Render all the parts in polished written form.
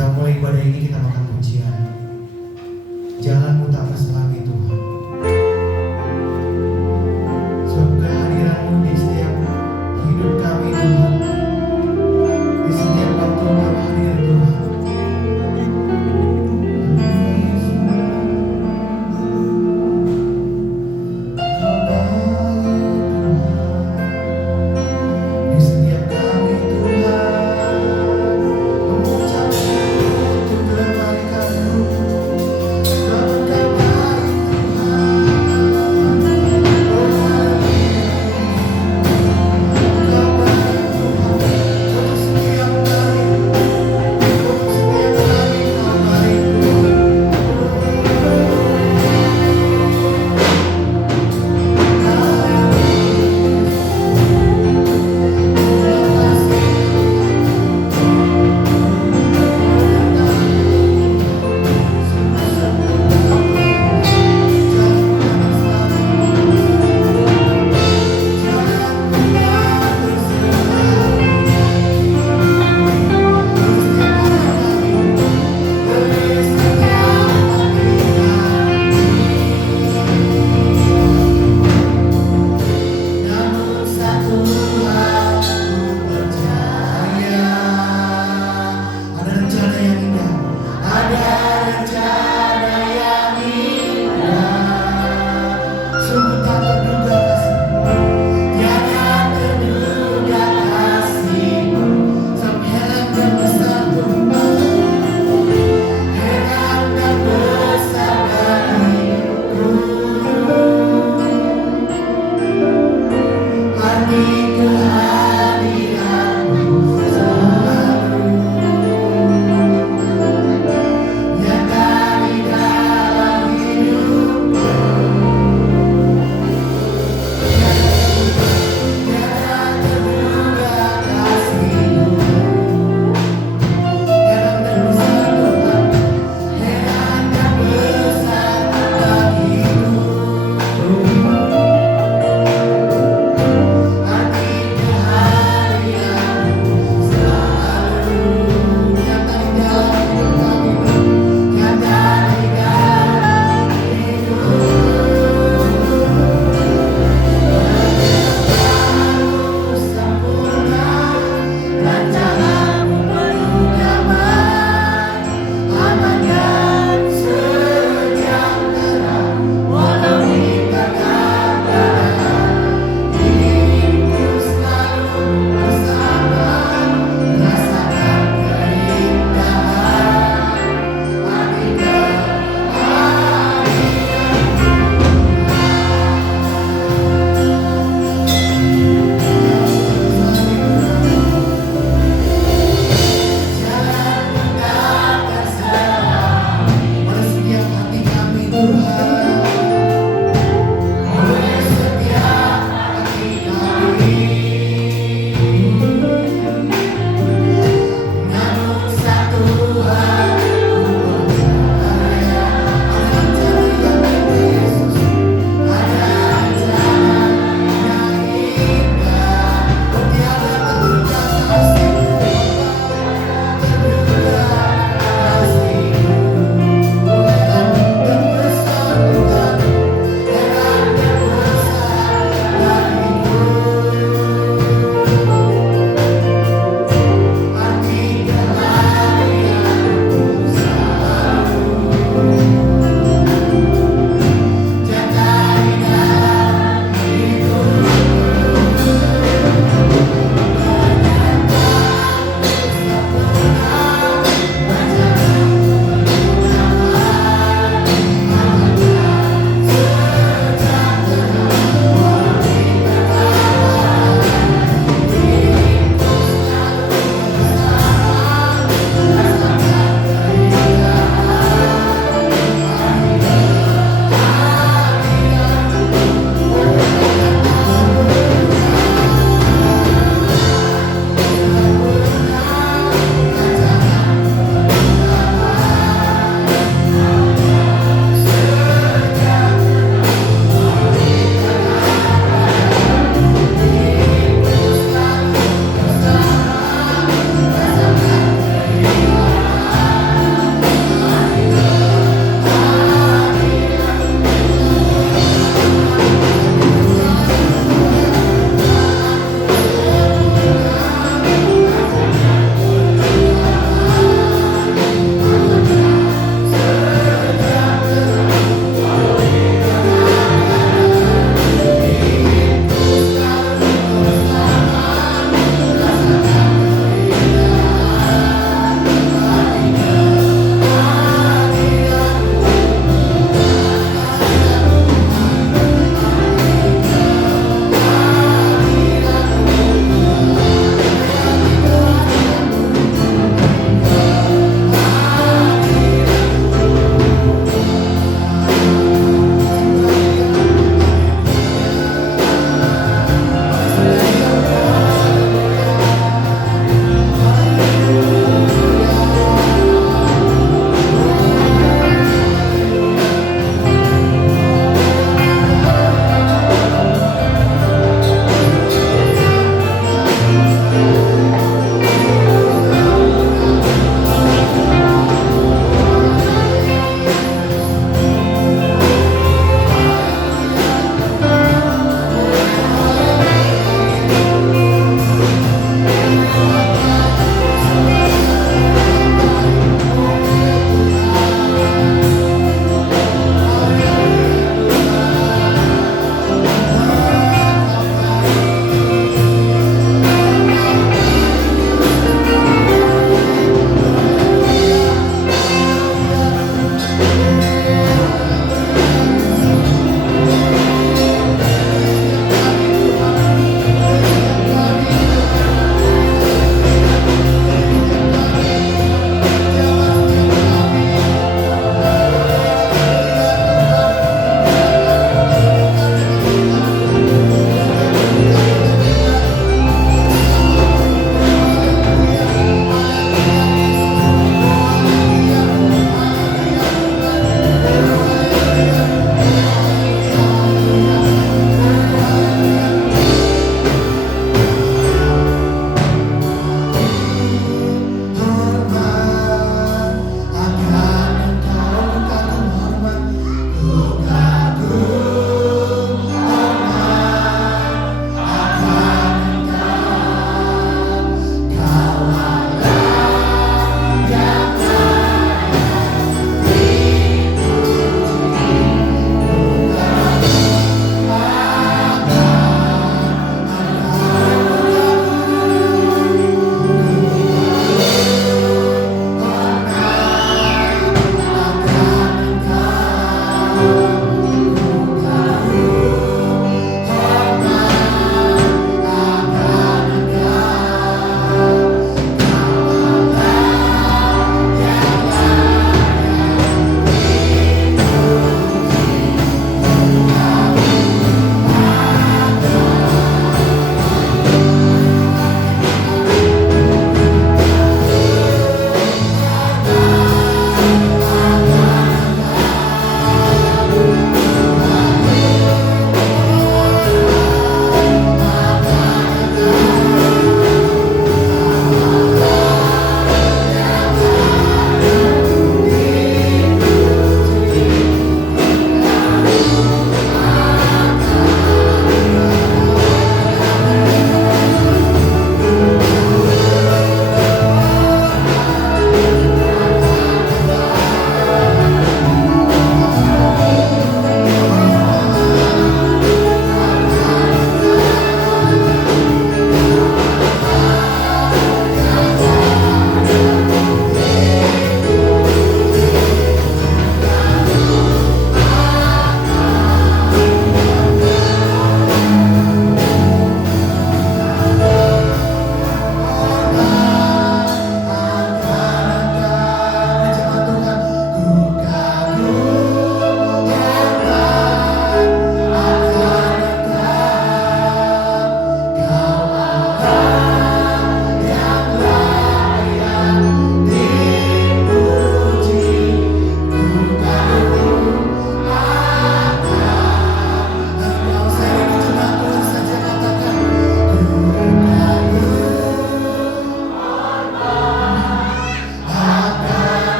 Kita mulai ibadah ini, kita makan pujian. Jalanmu tak terselangi Tuhan. Sebab kehadiranmu di setiap hidup kami Tuhan. Di setiap waktu kami hadir Tuhan. Kau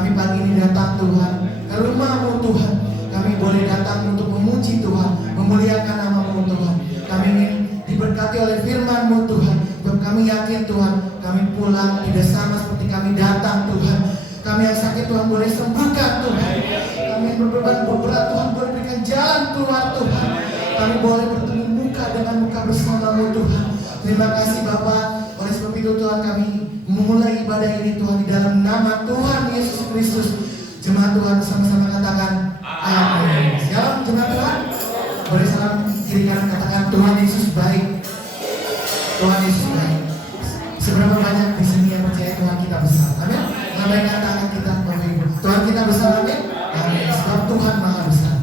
Kami pagi ini datang Tuhan ke rumah-Mu Tuhan. Kami boleh datang untuk memuji Tuhan, memuliakan nama-Mu Tuhan. Kami ingin diberkati oleh firman-Mu Tuhan. Sebab kami yakin Tuhan, kami pulang tidak sama seperti kami datang Tuhan. Kami yang sakit Tuhan boleh sembuhkan Tuhan. Kami yang berbeban berat Tuhan boleh berikan jalan keluar Tuhan. Kami boleh bertemu muka dengan muka bersama-Mu Tuhan. Terima kasih Bapak. Oleh sebab itu Tuhan kami memulai ibadah ini Tuhan di dalam nama Tuhan Yesus Kristus. Jemaat Tuhan sama-sama katakan amin. Shalom jemaat Tuhan. Boleh salam kiri kanan katakan Tuhan Yesus baik. Tuhan Yesus baik. Seberapa banyak di sini yang percaya Tuhan kita besar? Amin. Lambaikan tangan kita Bapak Ibu. Tuhan kita besar, amin. Amin. Sebab Tuhan maha besar.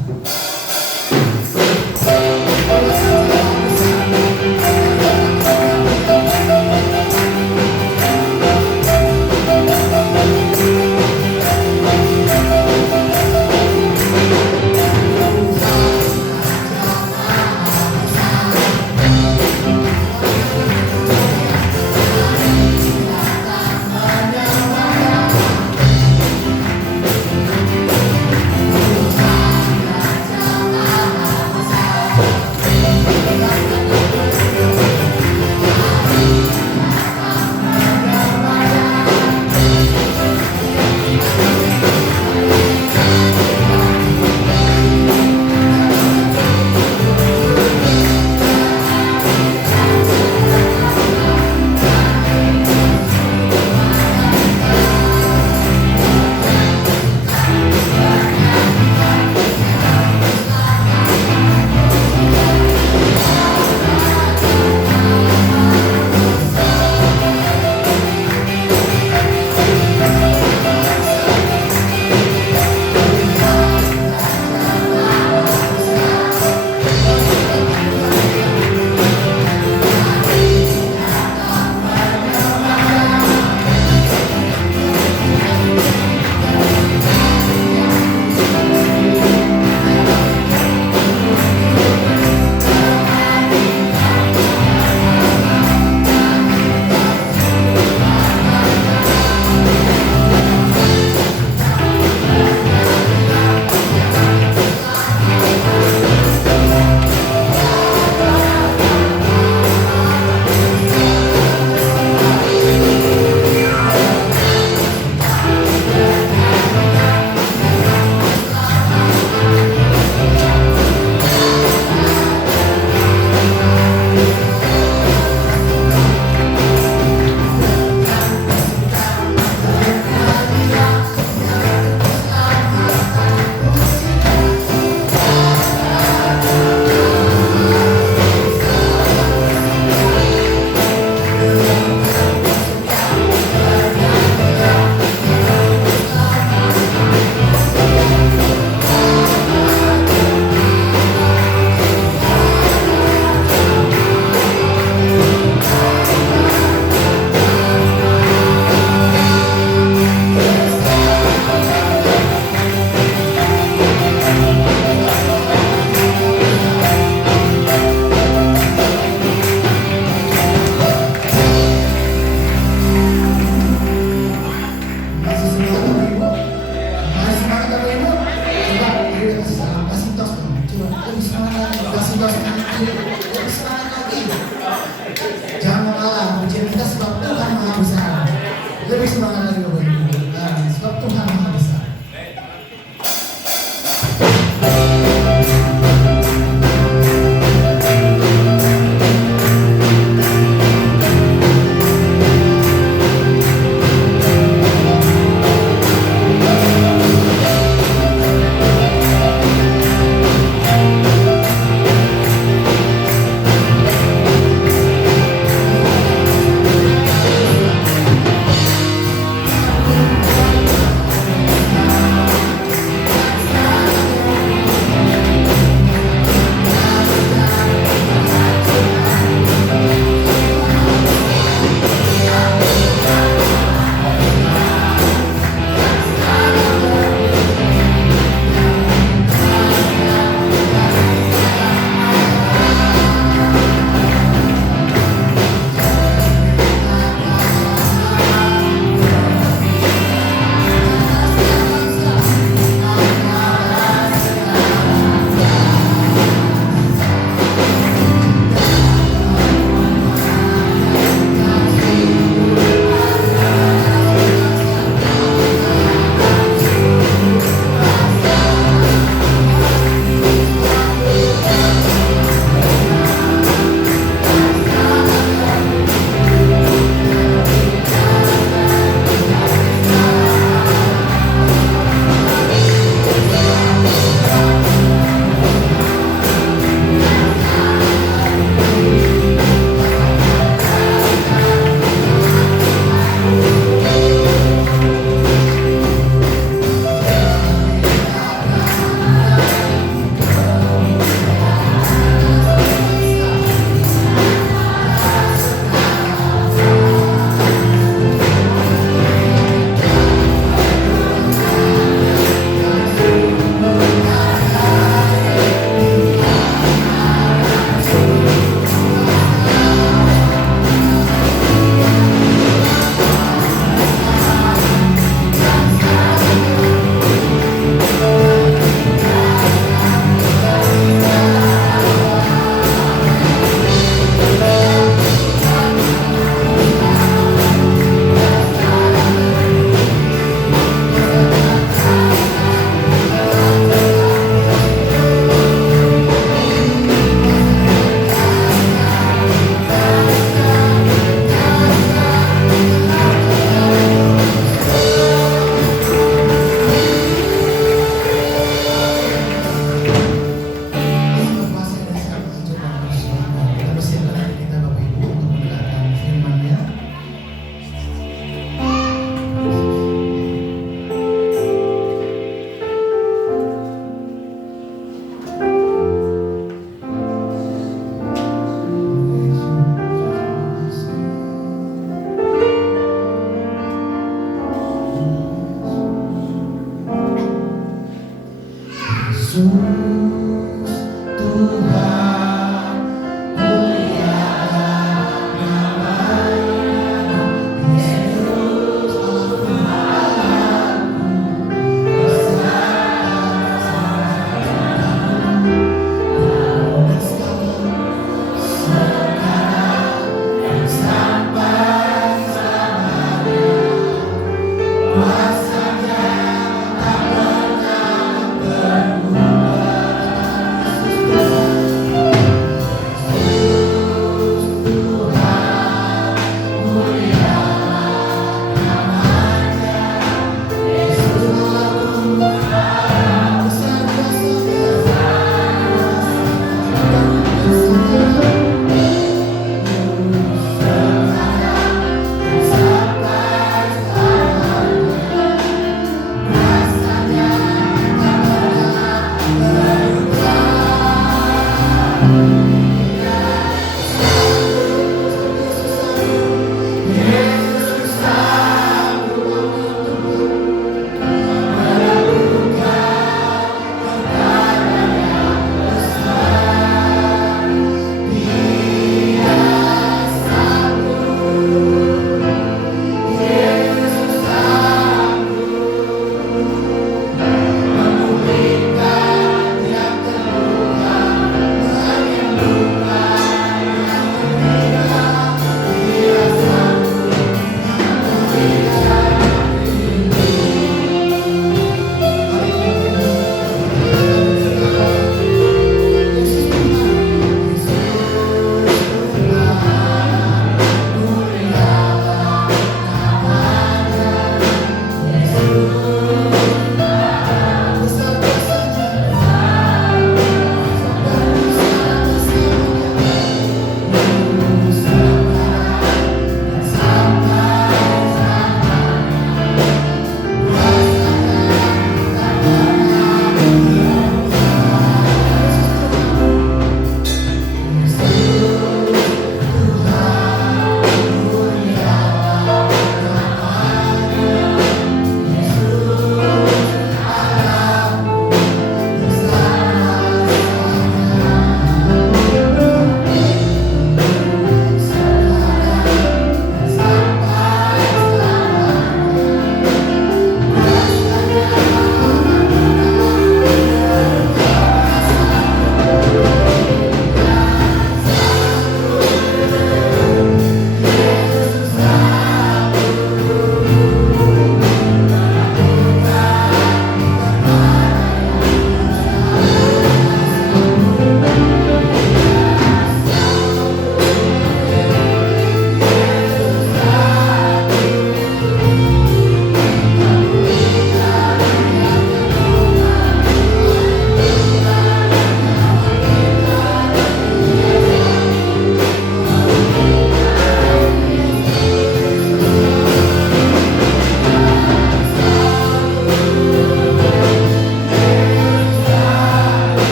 Kuasanya tak pernah berubah.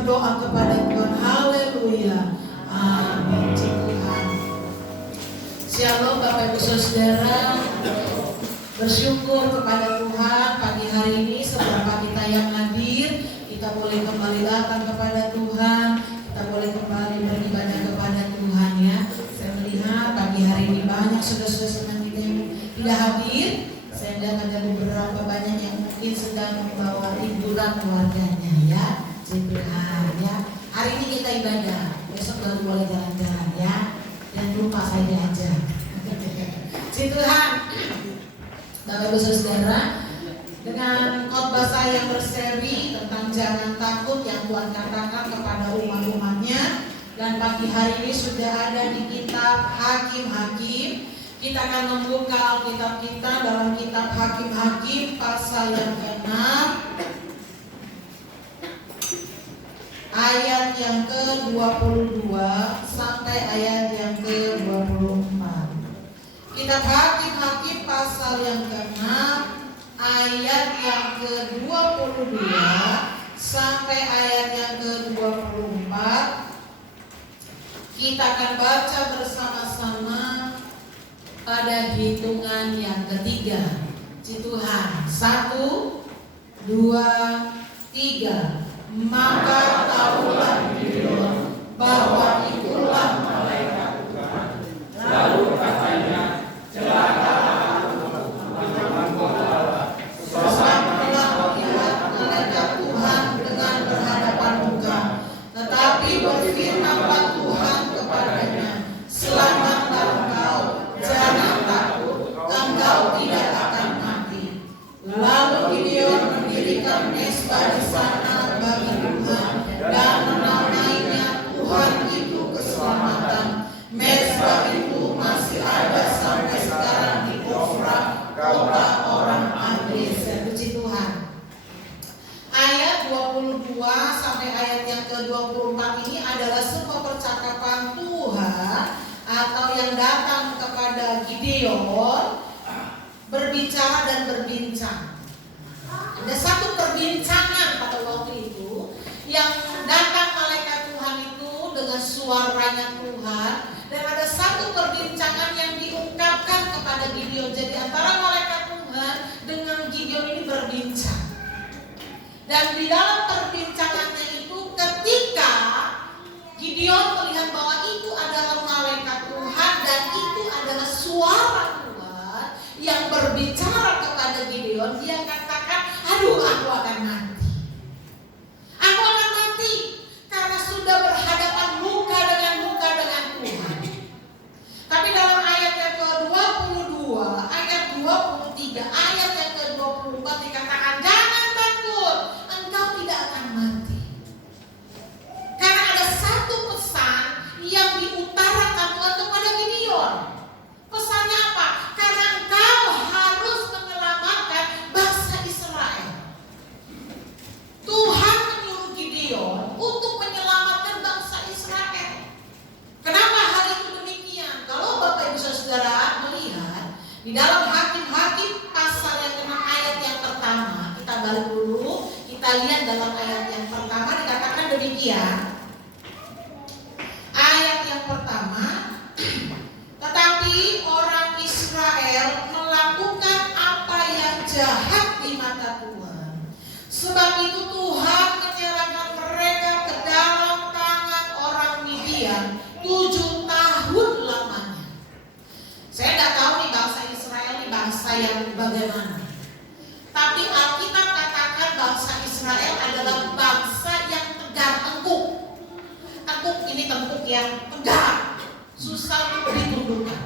berdoa kepada Tuhan. Haleluya. Amin. Tuhan. Shalom Bapak Ibu Saudara. Bersyukur kepada Tuhan pagi hari ini beberapa kita yang hadir, kita boleh kembali datang kepada Tuhan, kita boleh kembali beribadah kepada Tuhan ya. Saya melihat pagi hari ini banyak saudara-saudara kita yang tidak hadir. Saya lihat ada beberapa banyak yang mungkin sedang membawa liburan keluarganya ya. Tuhan ya. Hari ini kita ibadah, besok baru boleh jalan-jalan ya. Jangan lupa saya diajak. Tuhan. Bapak Ibu Saudara, dengan khotbah saya yang berseri tentang jangan takut yang Tuhan katakan kepada umat-umatnya, dan pagi hari ini sudah ada di kitab Hakim-Hakim. Kita akan membuka Alkitab kita dalam kitab Hakim-Hakim pasal yang ke-6 ayat yang ke-22 sampai ayat yang ke-24. Kitab Hakim-Hakim pasal yang ke-6 ayat yang ke-22 sampai ayat yang ke-24. Kita akan baca bersama-sama pada hitungan yang ketiga. Tuhan, 1, 2, 3. Maka tahulah bahwa itulah malaikat Tuhan. Lalu katanya, celakalah sesampailah melihat malaikat Tuhan dengan berhadapan muka. Tetapi berfirmanlah Tuhan kepadanya, selamatlah engkau, jangan takut, engkau tidak akan mati. Lalu Gideon mendirikan mezbah di sana bagi Tuhan dan menamainya Tuhan itu keselamatan. Mezbah itu masih ada sampai sekarang di Ofra, kota orang Abiezer. Puji Tuhan. Ayat 22 sampai ayat yang ke-24 ini adalah sebuah percakapan Tuhan atau yang datang kepada Gideon berbicara dan berbincang. Ada satu perbincangan pada waktu itu yang datang malaikat Tuhan itu dengan suaranya Tuhan, dan ada satu perbincangan yang diungkapkan kepada Gideon. Jadi antara malaikat Tuhan dengan Gideon ini berbincang. Dan di dalam perbincangannya itu, ketika Gideon melihat bahwa itu adalah malaikat Tuhan dan itu adalah suara Tuhan yang berbicara kepada Gideon, dia katakan, aduh aku akan mati. Aku akan mati karena sudah berhadapan muka dengan Tuhan. Tapi dalam ayat yang ke-22, ayat 23, ayat yang ke-24 dikatakan, jangan takut, engkau tidak akan mati. Karena ada satu pesan yang diutarakan Tuhan kepada Gideon. Pesannya apa? Karena engkau harus menyelamatkan bangsa Israel. Tuhan menyuruh Gideon untuk menyelamatkan bangsa Israel. Kenapa hal itu demikian? Kalau Bapak Ibu Saudara melihat di dalam Hakim-Hakim pasal yang ke-6 ayat yang pertama, kita balik dulu, kita lihat dalam ayat yang pertama dikatakan demikian. Ayat yang pertama, tetapi orang Israel melakukan apa yang jahat di mata Tuhan. Sebab itu Tuhan menyerahkan mereka ke dalam tangan orang Midian 7 tahun lamanya. Saya tidak tahu nih bangsa Israel ini bangsa yang bagaimana. Tapi Alkitab katakan bangsa Israel adalah bangsa yang tegar tengkuk. Tengkuk ini tengkuk yang tegar, susah ditundukkan.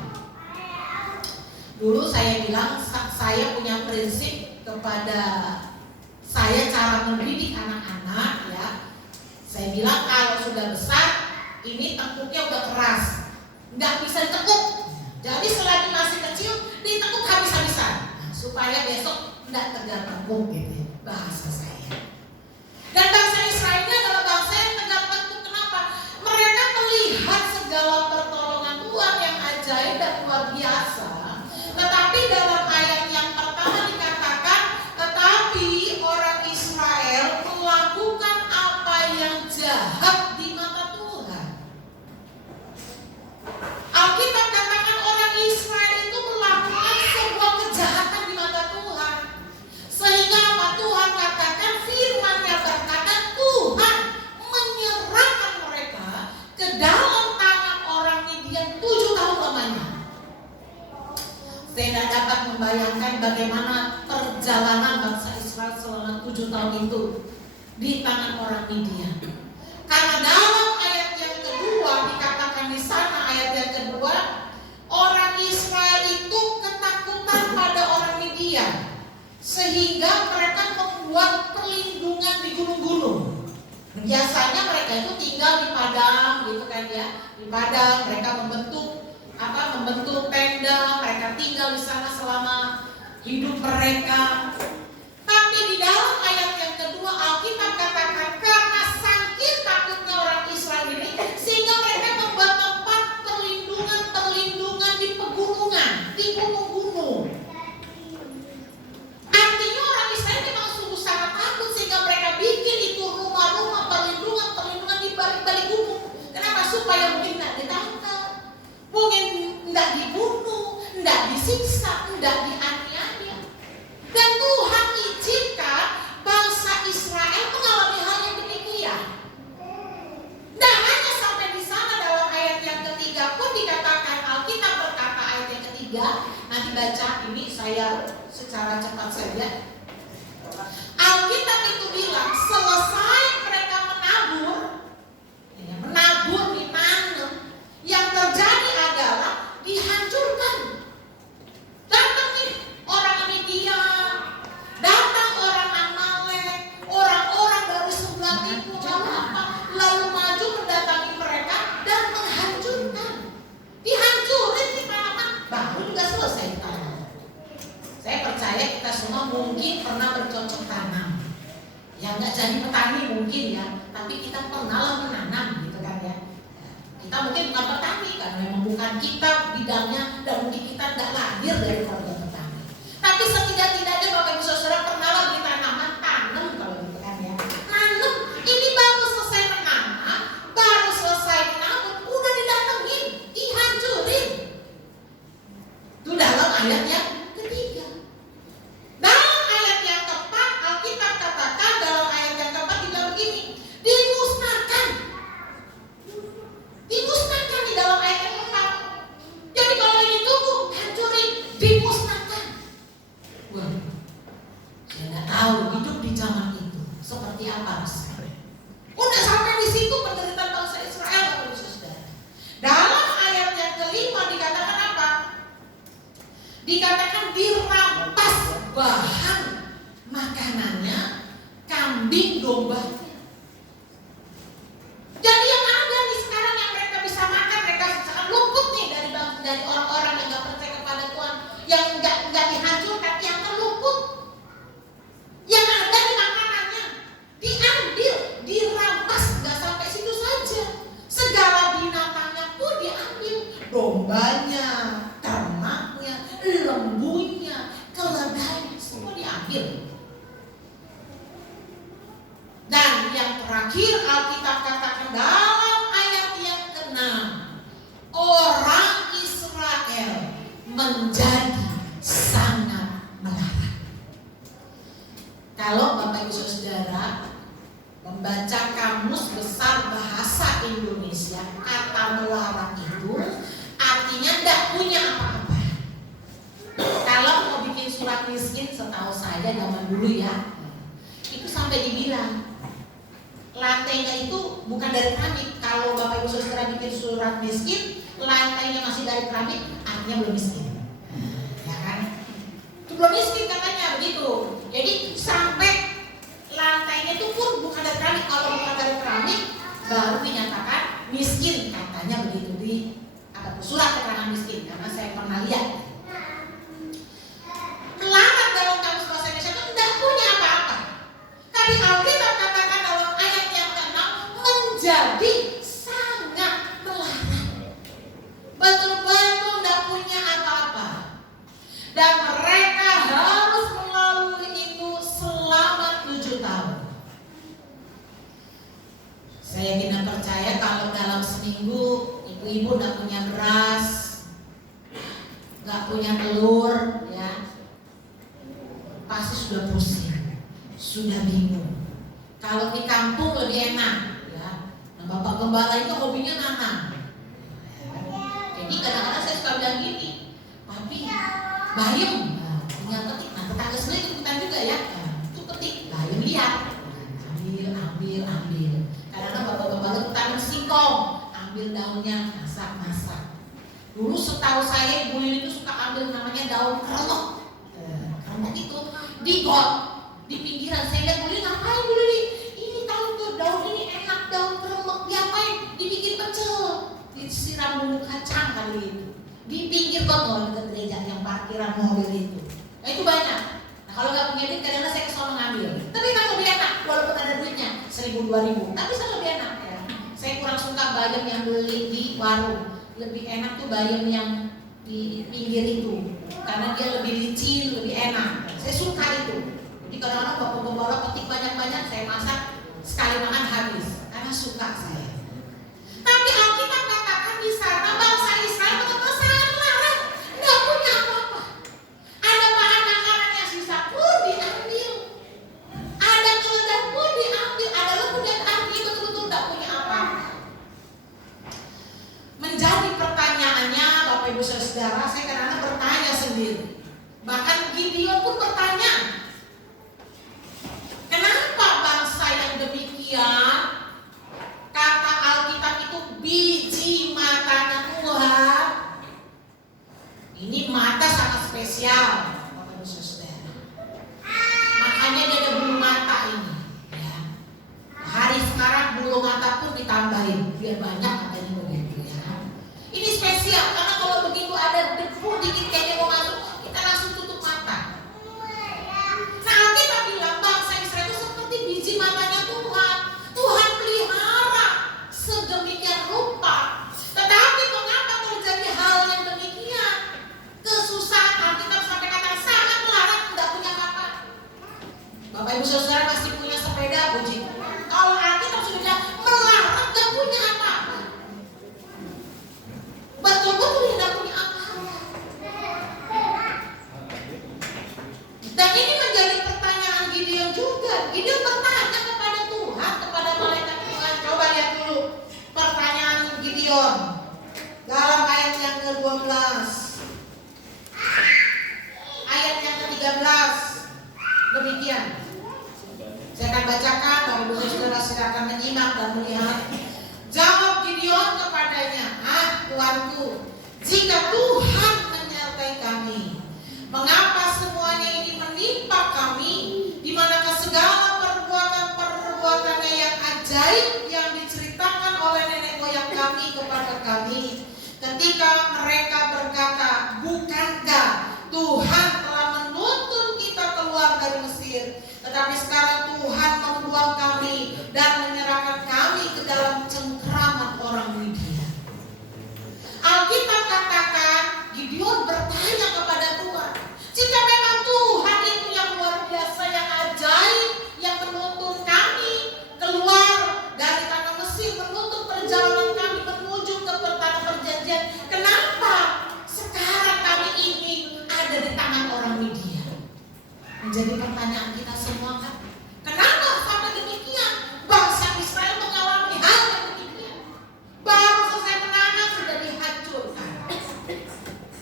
Dulu saya bilang, saya punya prinsip kepada saya cara mendidik anak-anak ya. Saya bilang kalau sudah besar, ini tengkuknya udah keras, nggak bisa ditekuk. Jadi selagi masih kecil, ditekuk habis-habisan, supaya besok nggak tegar tengkuk gitu, bahasa saya. Dan bangsa Israel ini adalah bangsa yang tegar tengkuk. Kenapa? Mereka melihat segala pertolongan Tuhan yang ajaib dan luar biasa. Tetapi dalam ayat yang pertama dikatakan, tetapi orang Israel melakukan apa yang jahat jahat di mata Tuhan. Alkitab katakan orang Israel itu melakukan sebuah kejahatan di mata Tuhan. Sehingga apa? Tuhan katakan, firman-Nya berkata, Tuhan menyerahkan mereka ke dalam tangan orang Midian 7 tahun lamanya. Saya tidak dapat membayangkan bagaimana perjalanan bangsa Israel selama 7 tahun itu di tangan orang Midian. Karena dalam ayat yang kedua dikatakan di sana, ayat yang kedua, orang Israel itu ketakutan pada orang Midian, sehingga mereka membuat perlindungan di gunung-gunung. Biasanya mereka itu tinggal di padang, gitu kan ya. Di padang mereka membentuk tenda, mereka tinggal di sana selama hidup mereka. Tapi di dalam ayat yang kedua Alkitab katakan, karena saking takutnya orang Israel ini, sehingga mereka membuat tempat perlindungan di pegunungan, di gunung-gunung. Artinya orang Israel memang sungguh sangat takut, sehingga mereka bikin itu rumah-rumah perlindungan di balik-balik gunung. Kenapa? Supaya mungkin tidak ditangkap, mungkin tidak dibunuh, tidak disiksa, tidak dianiaya. Dan Tuhan izinkan bangsa Israel mengalami hal yang demikian. Nah, hanya sampai di sana dalam ayat yang ketiga pun dikatakan, Alkitab berkata ayat yang ketiga, nanti baca ini saya secara cepat saja. Alkitab itu bilang, selesai mereka menabur, ditanam, yang terjadi adalah dihancurkan. Datang nih orang Midian, datang orang Amalek, orang-orang dari sebelah timur, lalu maju mendatangi mereka dan menghancurkan. Dihancurin di tanaman, baru juga selesai tanam. Saya percaya kita semua mungkin pernah bercocok tanam. Ya nggak jadi petani mungkin ya, tapi kita pernah menanam gitu kan ya. Kita mungkin bukan petani karena memang bukan kita bidangnya, dan mungkin kita tidak lahir dari keluarga petani. Tapi setidak-tidaknya Bapak Ibu Saudara pernahlah di tanaman tanam kalau gitu kan ya. Tanam, ini baru selesai menanam, baru selesai menabur, udah didatengin, dihancurin. Itu dalam ayat yang ketiga. Dalam ayat yang keempat, Alkitab katakan dalam ayat yang keempat dibilang begini, dimusnahkan di dalam ayat yang keempat. Jadi kalau ini tumbuh, hancurin, dimusnahkan. Wah, saya nggak tahu hidup di zaman itu seperti apa rasanya. Udah sampai di situ penderitaan bangsa Israel, Bapak Ibu Saudara. Dalam ayat yang kelima dikatakan apa? Dikatakan dirampas bahan makanannya, kambing dombanya. Jadi yang ada nih sekarang yang mereka bisa makan, mereka sangat luput nih dari orang-orang yang nggak percaya kepada Tuhan, yang nggak dihancurkan, yang terluput. Yang ada di makanannya diambil, dirampas, nggak sampai situ saja. Segala binatangnya pun diambil, dombanya, ternaknya, lembunya, keledainya, semua diambil. Dan yang terakhir Alkitab katakan dalam ayat yang ke-6, orang Israel menjadi sangat melarang. Kalau Bapak Ibu Saudara membaca Kamus Besar Bahasa Indonesia, kata melarang itu artinya tidak punya apa-apa. Kalau mau bikin surat miskin, setahu saya zaman dulu ya, itu sampai dibilang lantainya itu bukan dari keramik. Kalau Bapak Ibu Saudara bikin surat miskin, lantainya masih dari keramik, artinya belum miskin. Ya kan? Itu belum miskin katanya begitu. Jadi sampai lantainya itu pun bukan dari keramik. Kalau bukan dari keramik, baru dinyatakan miskin, katanya begitu di surat keterangan miskin. Karena saya pernah lihat. Melarang dalam Kamus Bahasa Indonesia itu tidak punya apa-apa. Tapi Alkitab katakan dalam ayat yang ke-6 menjadi sangat melarang. Betul-betul tidak punya apa-apa. Dan mereka harus melalui itu selama 7 tahun. Saya ibu-ibu nggak punya beras, nggak punya telur, ya pasti sudah pusing, sudah bingung. Kalau di kampung lebih enak, ya. Nah, Bapak Gembala itu hobinya nanam. Jadi kadang-kadang saya suka bilang gini, Papi, bayem, tinggal petik. Nah, tetangga sendiri ikutan juga ya, itu petik, bayem lihat, ambil. Kadang-kadang Bapak Gembala tanam singkong, ambil daunnya, masak. Dulu setahu saya Ibu Lili itu suka ambil namanya daun keremuk. Keremuk itu digot di pinggiran. Saya lihat Bu Lili, ngapain Bu Lili? Ini tahu tuh daun ini enak, daun keremuk. Diapain? Dibikin pecel, disiram bumbu kacang kali itu. Di pinggir kok dekat gereja yang parkiran mobil itu. Nah, itu banyak. Nah, kalau nggak punya duit kadang-kadang saya kesana ngambil. Tapi kan lebih enak, walaupun ada duitnya 1.000-2.000. Tapi saya lebih enak ya. Saya kurang suka bayam yang beli di warung. Lebih enak tuh bayam yang di pinggir itu, karena dia lebih licin, lebih enak. Saya suka itu. Jadi kadang-kadang Bapak Gembala petik banyak-banyak, saya masak sekali makan habis, karena suka saya. Tapi Alkitab katakan di sana bangsa Israel betul-betul sangat larang, nggak punya apa-apa. Ada bahan makanan yang sisa pun diambil, ada keledai pun diambil, ada lembu dan anjing, betul-betul nggak punya apa-apa. Menjadi pertanyaannya Bapak Ibu Saudara, saya kadang-kadang bertanya sendiri. Bahkan Gideon pun bertanya, kenapa bangsa yang demikian, kata Alkitab itu biji matanya Tuhan. Ini mata sangat spesial Bapak Ibu Saudara. Makanya dia ada bulu mata ini ya. Hari sekarang bulu mata pun ditambahin biar banyak katanya begitu ya. Ini spesial karena kalau begitu ada debu dikit kayaknya mau masuk, kita langsung tutup mata. Nah, Alkitab bilang bangsa Israel itu seperti biji matanya Tuhan. Tuhan pelihara sedemikian rupa. Tetapi mengapa terjadi hal yang demikian? Kesusahan, Alkitab sampai kata sangat melarang, tidak punya apa-apa. Bapak Ibu Saudara pasti punya sepeda, puji Tuhan. Kalau Alkitab sudah bilang melarang, tidak punya apa-apa. Betul-betul tidak punya apa-apa. Dan ini menjadi pertanyaan Gideon juga. Gideon bertanya kepada Tuhan, kepada malaikat Tuhan. Coba lihat dulu pertanyaan Gideon dalam ayat yang ke-12, ayat yang ke-13. Demikian. Saya akan bacakan, Bapak Ibu Saudara silakan menyimak dan melihat. Jawab Gideon kepadanya, Tuanku, jika Tuhan menyertai kami, mengapa semuanya ini menimpa kami? Di manakah segala perbuatan-perbuatannya yang ajaib yang diceritakan oleh nenek moyang kami kepada kami? Ketika mereka berkata, bukankah Tuhan telah menuntun kita keluar dari Mesir? Tetapi sekarang Tuhan membuang kami dan menyerahkan kami ke dalam cengkraman orang Midian. Alkitab katakan Gideon bertanya kepada Tuhan, jika memang Tuhan itu yang luar biasa, yang ajaib, yang menuntun kami keluar dari tanah Mesir, menuntun perjalanan kami menuju ke tanah perjanjian, kenapa sekarang kami ini ada di tangan orang Midian? Menjadi pertanyaan kita semua kan, kenapa sampai demikian bangsa Israel mengalami hal yang demikian? Baru selesai menanam sudah dihancurkan,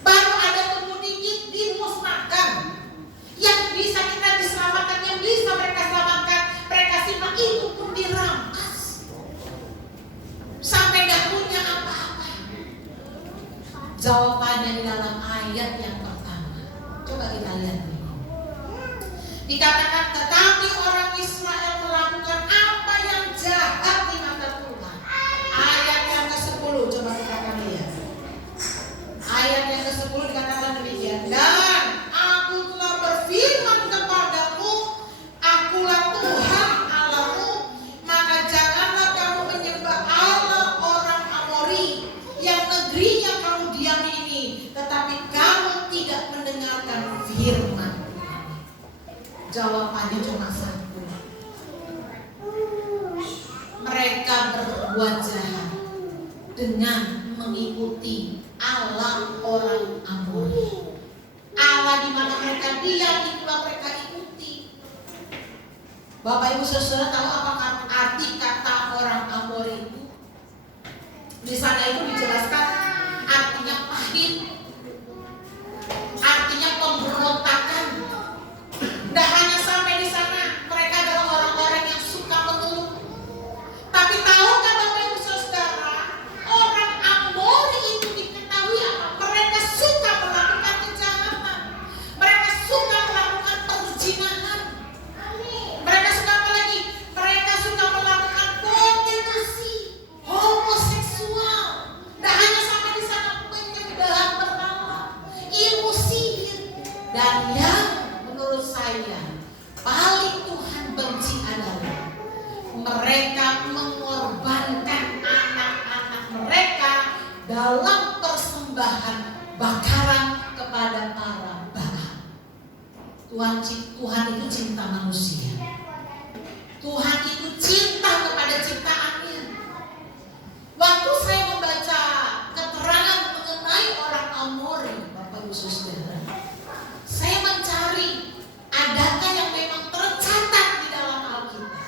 baru ada tumbuh dikit dimusnahkan. Yang bisa kita diselamatkan, yang bisa mereka selamatkan, mereka simpan itu pun dirampas sampai gak punya apa-apa. Jawabannya di dalam ayat yang pertama. Coba kita lihat dulu. Dikatakan, tetapi orang Israel melakukan apa yang jahat di mata Tuhan. Ayat yang ke-10, coba kita akan lihat. Ayat yang ke-10 dikatakan demikian. Dan aku telah berfirman kepadamu, akulah Tuhan Allahmu, maka janganlah kamu menyembah Allah orang Amori, yang negerinya kamu diami ini, tetapi kamu tidak mendengarkan firman. Jawabannya cuma satu. Mereka berbuat jahat dengan mengikuti Allah orang Amori. Allah di mana mereka diam, itulah mereka ikuti. Bapak Ibu Saudara tahu apa arti kata orang Amori itu? Di sana itu dijelaskan artinya pahit, artinya pemberontakan. Tidak hanya sampai di sana, mereka adalah orang-orang yang suka mengeluh. Tapi tahukah Bapak Ibu Saudara, orang Amori itu diketahui apa? Mereka suka melakukan kejahatan, mereka suka melakukan perzinahan, mereka suka apa lagi? Mereka suka melakukan prostitusi, homoseksual. Tidak hanya sampai di sana, penyembahan berhala, ilmu sihir, dan yang menurut saya paling Tuhan benci adalah mereka mengorbankan anak-anak mereka dalam persembahan bakaran kepada para Baal. Tuhan itu cinta manusia. Tuhan itu cinta kepada ciptaannya. Waktu saya membaca keterangan mengenai orang Amori, Bapak Ibu Saudara, saya mencari adakah yang memang tercatat di dalam Alkitab.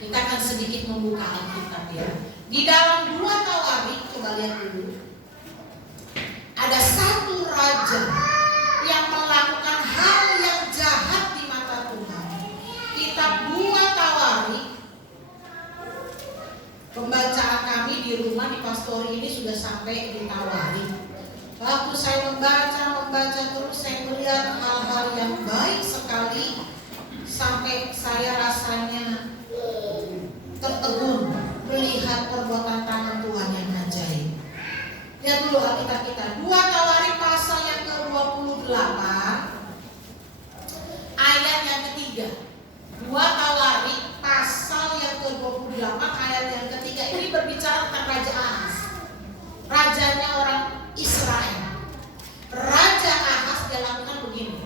Kita akan sedikit membuka Alkitab ya. Di dalam 2 Tawarik, coba lihat dulu. Ada satu raja yang melakukan hal yang jahat di mata Tuhan. Kitab 2 Tawarik, pembacaan kami di rumah di pastori ini sudah sampai di Tawarik. Waktu saya membaca terus saya melihat hal-hal yang baik sekali sampai saya rasanya tertegun melihat perbuatan tangan Tuhan yang ajaib. Lihat dulu Alkitab kita, 2 Tawarik pasal yang ke-28 ayat yang ketiga. 2 Tawarik pasal yang ke-28 ayat yang ketiga, ini berbicara tentang Raja Ahaz, rajanya orang Israel. Raja Ahaz dia lakukan begini.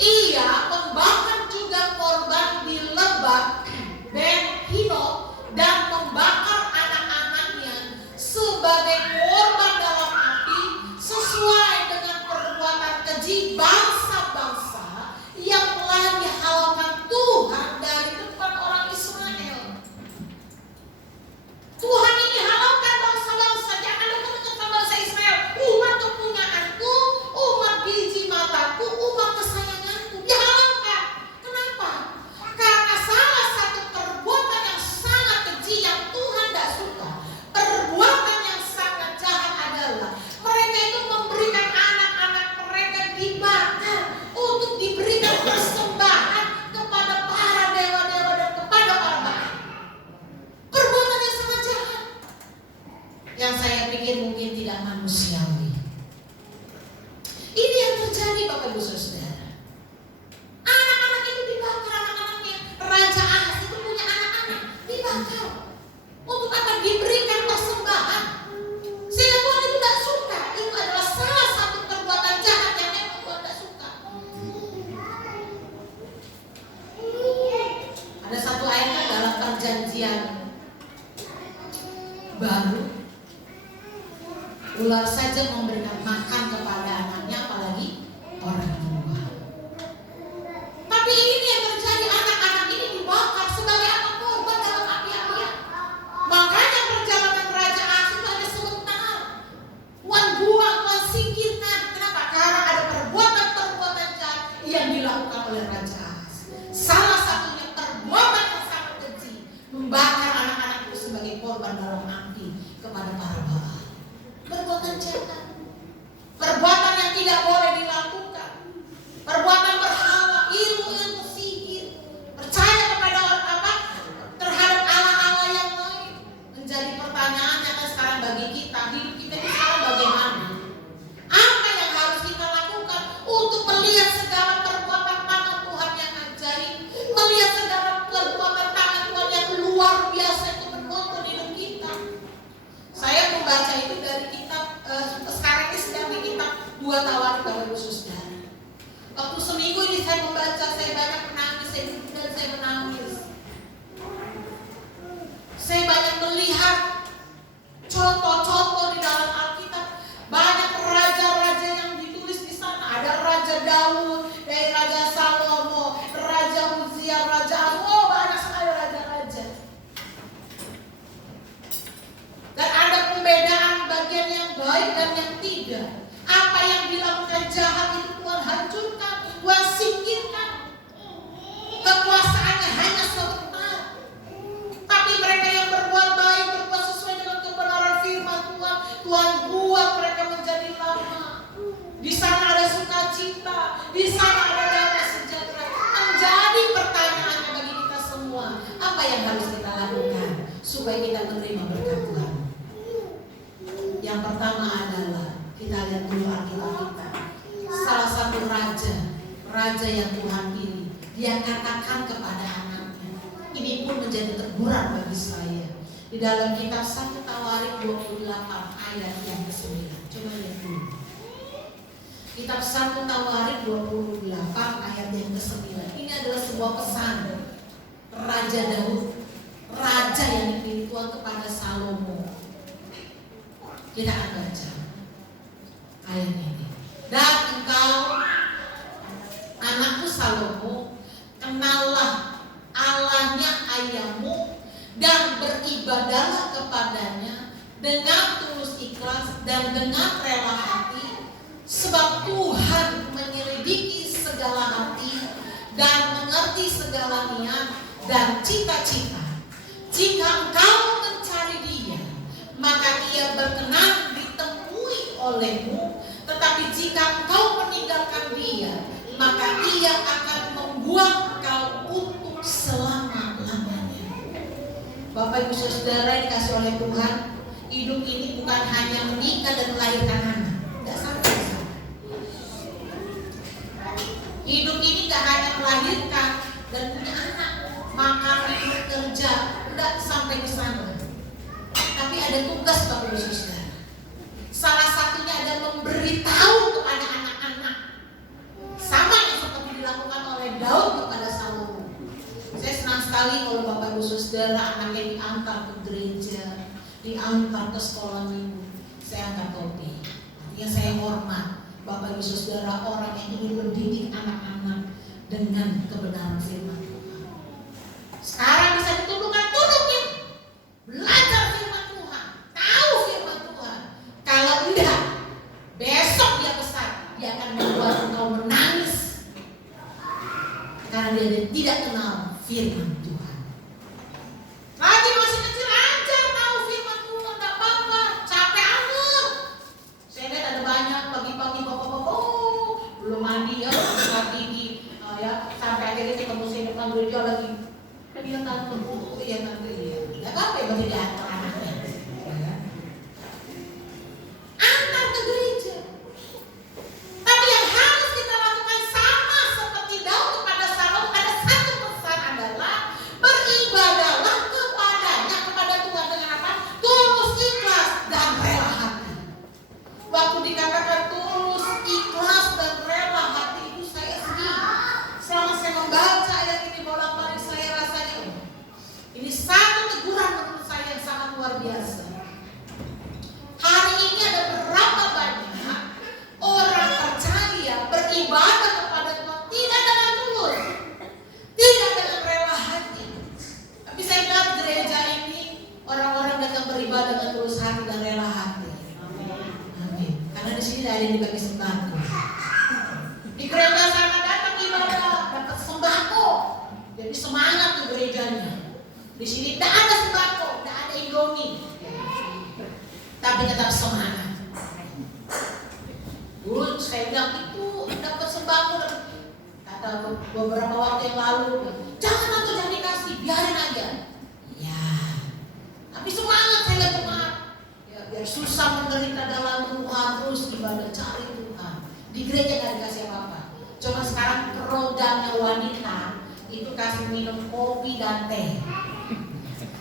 Ia membakar juga korban di lembah Ben Hinnom dan membakar anak-anaknya sebagai korban dalam api sesuai dengan perbuatan keji bangsa-bangsa yang telah dihalalkan Tuhan dari depan orang Israel. Tuhan ini halalkan bangsa-bangsa, jangan dekat-dekat sama bangsa Israel. Umat kepunyaanku, umat biji mataku, umat kesayanganku, dihalalkan. Kenapa? Karena salah satu perbuatan yang sangat keji yang Tuhan tidak suka, perbuatan yang sangat jahat adalah mereka itu memberikan anak-anak mereka dibakar untuk diberikan persembahan kepada para dewa-dewa dan kepada para Baal. Perbuatan yang sangat jahat, yang saya pikir mungkin tidak manusiawi. Ini yang terjadi Bapak Ibu Saudara. Anak-anak itu dibakar, anak-anaknya. Raja Ahaz itu punya anak-anak, dibakar. Untuk apa? Diberikan persembahan. Sehingga Tuhan itu tidak suka. Itu adalah salah satu perbuatan jahat yang memang Tuhan tidak suka. Ada satu ayat kan dalam perjanjian baru, ular saja memberikan makan kepada anaknya, apalagi orang tua. Tapi ini yang terjadi, anak-anak ini dibakar sebagai apa? Korban dalam api-apian. Makanya perjalanan Raja Ahaz itu hanya sebentar. Tuhan buang, Tuhan singkirkan. Kenapa? Karena ada perbuatan-perbuatan jahat yang dilakukan oleh Raja Ahaz. Salah satunya perbuatan yang sangat keji, membakar anak-anak itu sebagai korban dalam api kepada para Baal. Perbuatan jahat, mengingatkan kepada anaknya. Ini pun menjadi teguran bagi saya. Di dalam kitab 1 Tawarik 28 ayat yang ke-9. Coba lihat dulu. Kitab 1 Tawarik 28 ayat yang ke-9. Ini adalah sebuah pesan Raja Daud, raja yang dipilih Tuhan kepada Salomo. Kita akan baca ayat ini. Dan engkau, anakku Salomo, kenallah Allahnya ayahmu dan beribadahlah kepadanya dengan tulus ikhlas dan dengan rela hati, sebab Tuhan menyelidiki segala hati dan mengerti segala niat dan cita-cita. Jika engkau mencari Dia, maka Ia berkenan ditemui olehmu. Tetapi jika engkau meninggalkan Dia, maka Ia akan membuang engkau untuk selama-lamanya. Bapak Ibu Saudara dikasih oleh Tuhan, hidup ini bukan hanya menikah dan melahirkan anak. Tidak sampai di sana. Hidup ini tidak hanya melahirkan dan punya anak, makan, minum, kerja, tidak sampai di sana. Tapi ada tugas Bapak Ibu Saudara. Salah satunya ada memberitahu kepada anak-anak, sama yang seperti dilakukan oleh Daud kepada Salomo. Saya senang sekali kalau Bapak Ibu Saudara anaknya diantar ke gereja, diantar ke sekolah minggu. Saya angkat topi. Artinya saya hormat Bapak Ibu Saudara, orang yang ingin mendidik anak-anak dengan kebenaran firman Tuhan. Sekarang bisa dituduhkan, tuduhin. Belajar firman Tuhan, tahu firman Tuhan. Kalau tidak, besok dia besar, dia akan membuat engkau menangis karena dia tidak kenal firman Tuhan. Lagi masih kecil aja tahu firman Tuhan, tidak apa-apa, capek amat. Saya lihat ada banyak pagi-pagi bapak-bapak, belum mandi ya, belum tinggi, ya sampai akhirnya ketemu saya depan gereja lagi. Dia tante, iya tante, iya. Tidak apa-apa ya berarti dia antar anaknya. Antar ke gereja. Tapi yang harus kita lakukan sama seperti Daud kepada Salomo, ada satu pesan adalah beribadahlah kepadanya, kepada Tuhan dengan apa? Tulus, ikhlas, dan rela hati. Waktu dikatakan tulus, ikhlas, dan rela hati itu saya sedih. Selama saya membaca ayat ini bolak-balik saya rasanya ini satu teguran menurut saya yang sangat luar biasa. Hari ini ada berapa banyak orang percaya beribadah kepada Tuhan tidak dengan tulus, tidak dengan rela hati. Tapi saya lihat gereja ini orang-orang datang beribadah dengan tulus hati dan rela hati. Amin. Karena di sini ada yang dibagi sembako. Di gereja sana datang ibadah dapat sembako, jadi semangat tuh gerejanya. Di sini tidak ada sembako, tidak ada Indomie, tapi tetap semangat. Dulu saya bilang itu dapat sembako, kata beberapa waktu yang lalu, jangan atau jangan dikasih, biarin aja. Ya, tapi semangat saya lihat semangat. Ya, biar susah menderita dalam Tuhan, terus ibadah cari Tuhan. Di gereja nggak dikasih apa-apa. Cuma sekarang programnya wanita itu kasih minum kopi dan teh,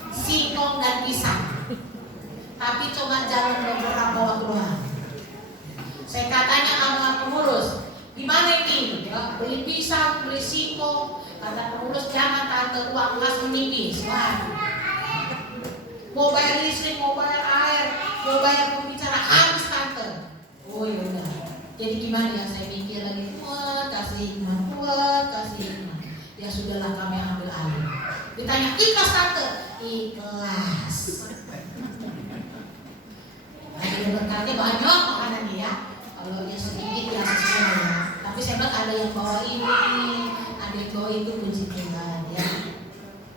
singkong dan pisang. Tapi cuma jalan beberapa waktu doang. Saya katanya sama pengurus, gimana ini? Ya, beli pisang, beli singkong. Kata pengurus, jangan tante, uang kas menipis. Wah, mau bayar listrik, mau bayar air, mau bayar pembicara, habis tante. Oh yaudah. Jadi gimana ya? Saya mikir lagi, Tuhan kasih hikmah, Tuhan kasih hikmah. Ya sudahlah, kami ambil alih. Ditanya, ikhlas tante? Ikhlas. Ada berkatnya banyak makanannya ya. Kalau yang sedikit ya sesuai ya. Tapi saya bilang ada yang bawa ini, ada yang bawa itu, puji Tuhan ya.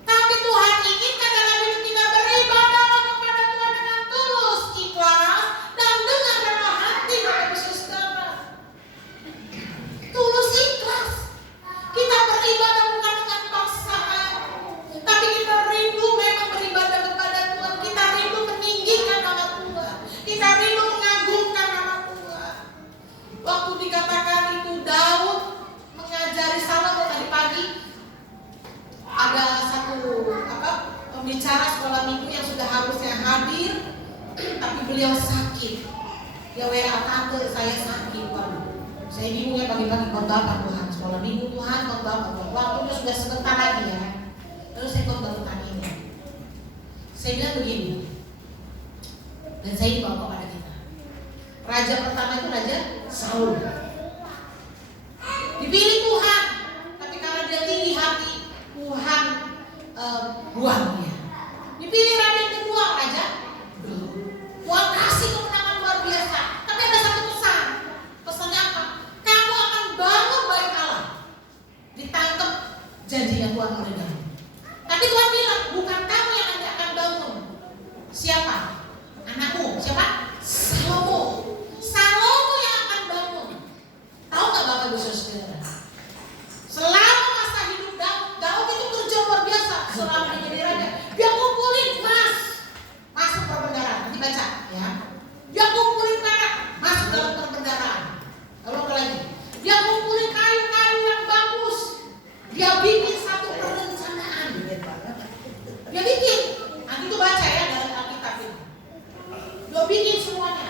Tapi Tuhan inginkan dalam hidup kita beribadah kepada Tuhan dengan tulus, ikhlas, dan dengan rela hati, Bapak Ibu Saudara. Tulus ikhlas. Kita beribadah bukan dengan paksaan, tapi kita rindu memang beribadah kepada Tuhan. Kita rindu meninggikan nama Tuhan. Kita rindu mengagungkan nama Tuhan. Waktu dikatakan itu Daud mengajari Salomo tadi pagi, pembicara sekolah minggu yang sudah harusnya hadir, tapi beliau sakit. Dia WA, tante saya sakit. Waduh, saya bingung ya pagi-pagi khotbah Bapak Tuhan, sekolah minggu Tuhan, khotbah Bapak. Waktunya sudah sebentar lagi ya. Lalu saya khotbah tentang ini. Saya bilang begini, dan saya dibawa kepada kita. Raja pertama itu Raja Saul. Dipilih Tuhan, tapi karena dia tinggi hati, Tuhan buang dia. Dipilih raja yang kedua, Raja Tuhan kasih kemenangan luar biasa. Tapi ada satu pesan. Pesannya apa? Kamu akan bangun bait Allah. Ditangkap janjinya Tuhan oleh Daud. Tapi Tuhan bilang, bukan kamu yang nanti akan bangun. Siapa? Anakmu. Siapa? Salomo. Salomo yang akan bangun. Tahu nggak Bapak Ibu Saudara? Selama masa hidup Daud itu kerja luar biasa. Selama dia jadi raja, dia kumpulin emas, masuk perbendaharaan. Nanti baca ya. Dia kumpulin perak, masuk dalam perbendaharaan. Lalu apa lagi? Dia kumpulin kayu-kayu yang bagus. Dia bikin satu perencanaan. Dia bikin. Nanti itu baca ya dalam Alkitab itu. Dia bikin semuanya.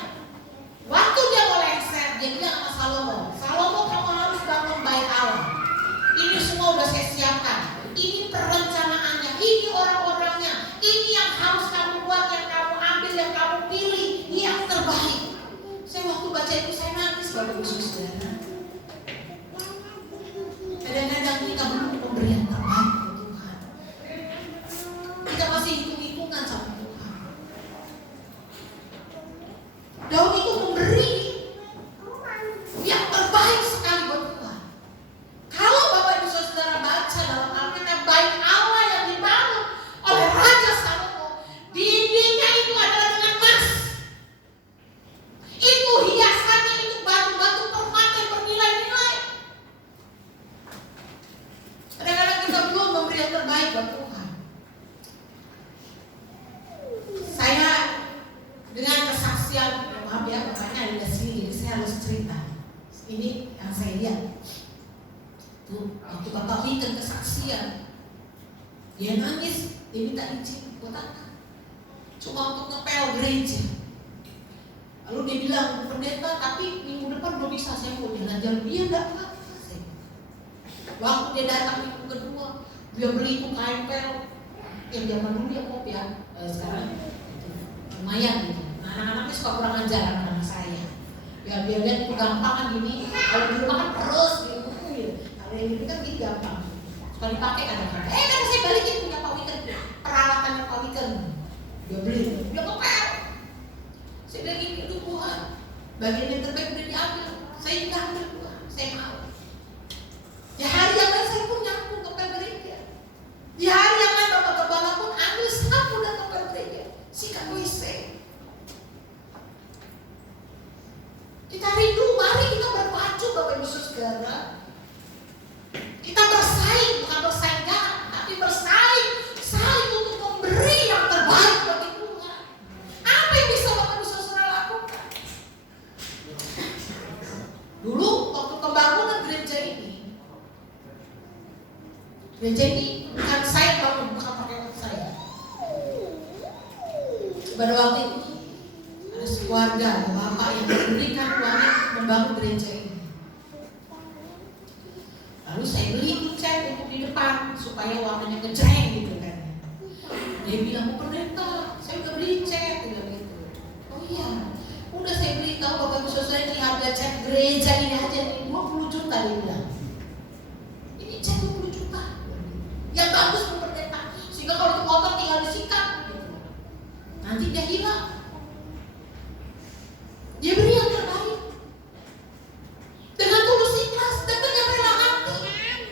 Waktu dia mau lengser, dia bilang sama Salomo, Salomo kamu harus bangun bait Allah. Ini semua udah saya siapkan. Ini perencanaannya, ini orang-orangnya, ini yang harus kamu buat, yang kamu ambil, yang kamu pilih, yang terbaik. Saya waktu baca itu saya nangis Bapak Ibu Saudara. Kadang-kadang kita belum pemberian terbaik untuk Tuhan. Kita masih hitung-hitungan sama Tuhan. Daud itu memberi yang terbaik sekali buat Tuhan. Kalau Bapak Ibu Saudara baca dalam Alkitab, bait Allah yang dibangun oleh Raja Salomo, dindingnya itu adalah dengan emas. Itu hiasannya itu batu-batu permata yang bernilai-nilai. Kadang-kadang kita belum memberi yang terbaik buat Tuhan. Saya dengan kesaksian, maaf ya bapaknya ada di sini, jadi saya harus cerita. Ini yang saya lihat. Tuh, waktu Bapak bikin kesaksian, dia nangis, dia minta izin buat apa? Cuma untuk ngepel gereja. Lalu dia bilang, pendeta, tapi minggu depan belum bisa, saya mau jalan-jalan. Dia enggak apa-apa. Waktu dia datang minggu kedua, dia beli itu kain pel yang zaman dulu ya kok ya, sekarang itu lumayan gitu. Nah, anak-anaknya suka kurang ajar anak-anak saya. Ya biar lihat itu gampang kan gini. Kalau di rumah kan terus gitu. Kalau yang ini kan gini gampang. Suka dipakai kadang-kadang. Kan saya balikin punya Pak Wiken, peralatannya Pak Wiken. Dia beli, dia ngepel. Saya bilang gini, aduh Tuhan, bagian yang terbaik udah diambil. Saya juga ambil Tuhan, saya mau. Ya hari yang lain saya pun nyambung ngepel gereja. Di hari yang lain Bapak Gembala pun ambil sapu dan ngepel gereja. Sikat WC. Kita rindu, mari kita berpacu Bapak Ibu Saudara. Kita bersaing, bukan bersaing tapi bersaing, saling untuk memberi yang terbaik bagi Tuhan. Apa yang bisa Bapak Ibu Saudara lakukan? Dulu waktu pembangunan gereja ini bukan saya bangun, bukan pakai uang saya. Pada waktu itu ada keluarga, bapak yang memberikan uangnya membangun gereja ini. Lalu saya beli cat untuk di depan supaya warnanya ngejreng gitu kan. Dia bilang, pendeta, saya udah beli cat gitu. Oh iya, udah saya beli, tahu Bapak Ibu Saudara, ini harga cat gereja ini aja nih 20 juta dia bilang. Ini cat 20 juta. Yang bagus pendeta, sehingga kalau itu kotor tinggal disikat gitu. Nanti dia hilang. Dia beri yang terbaik dengan tulus ikhlas dan dengan rela hati.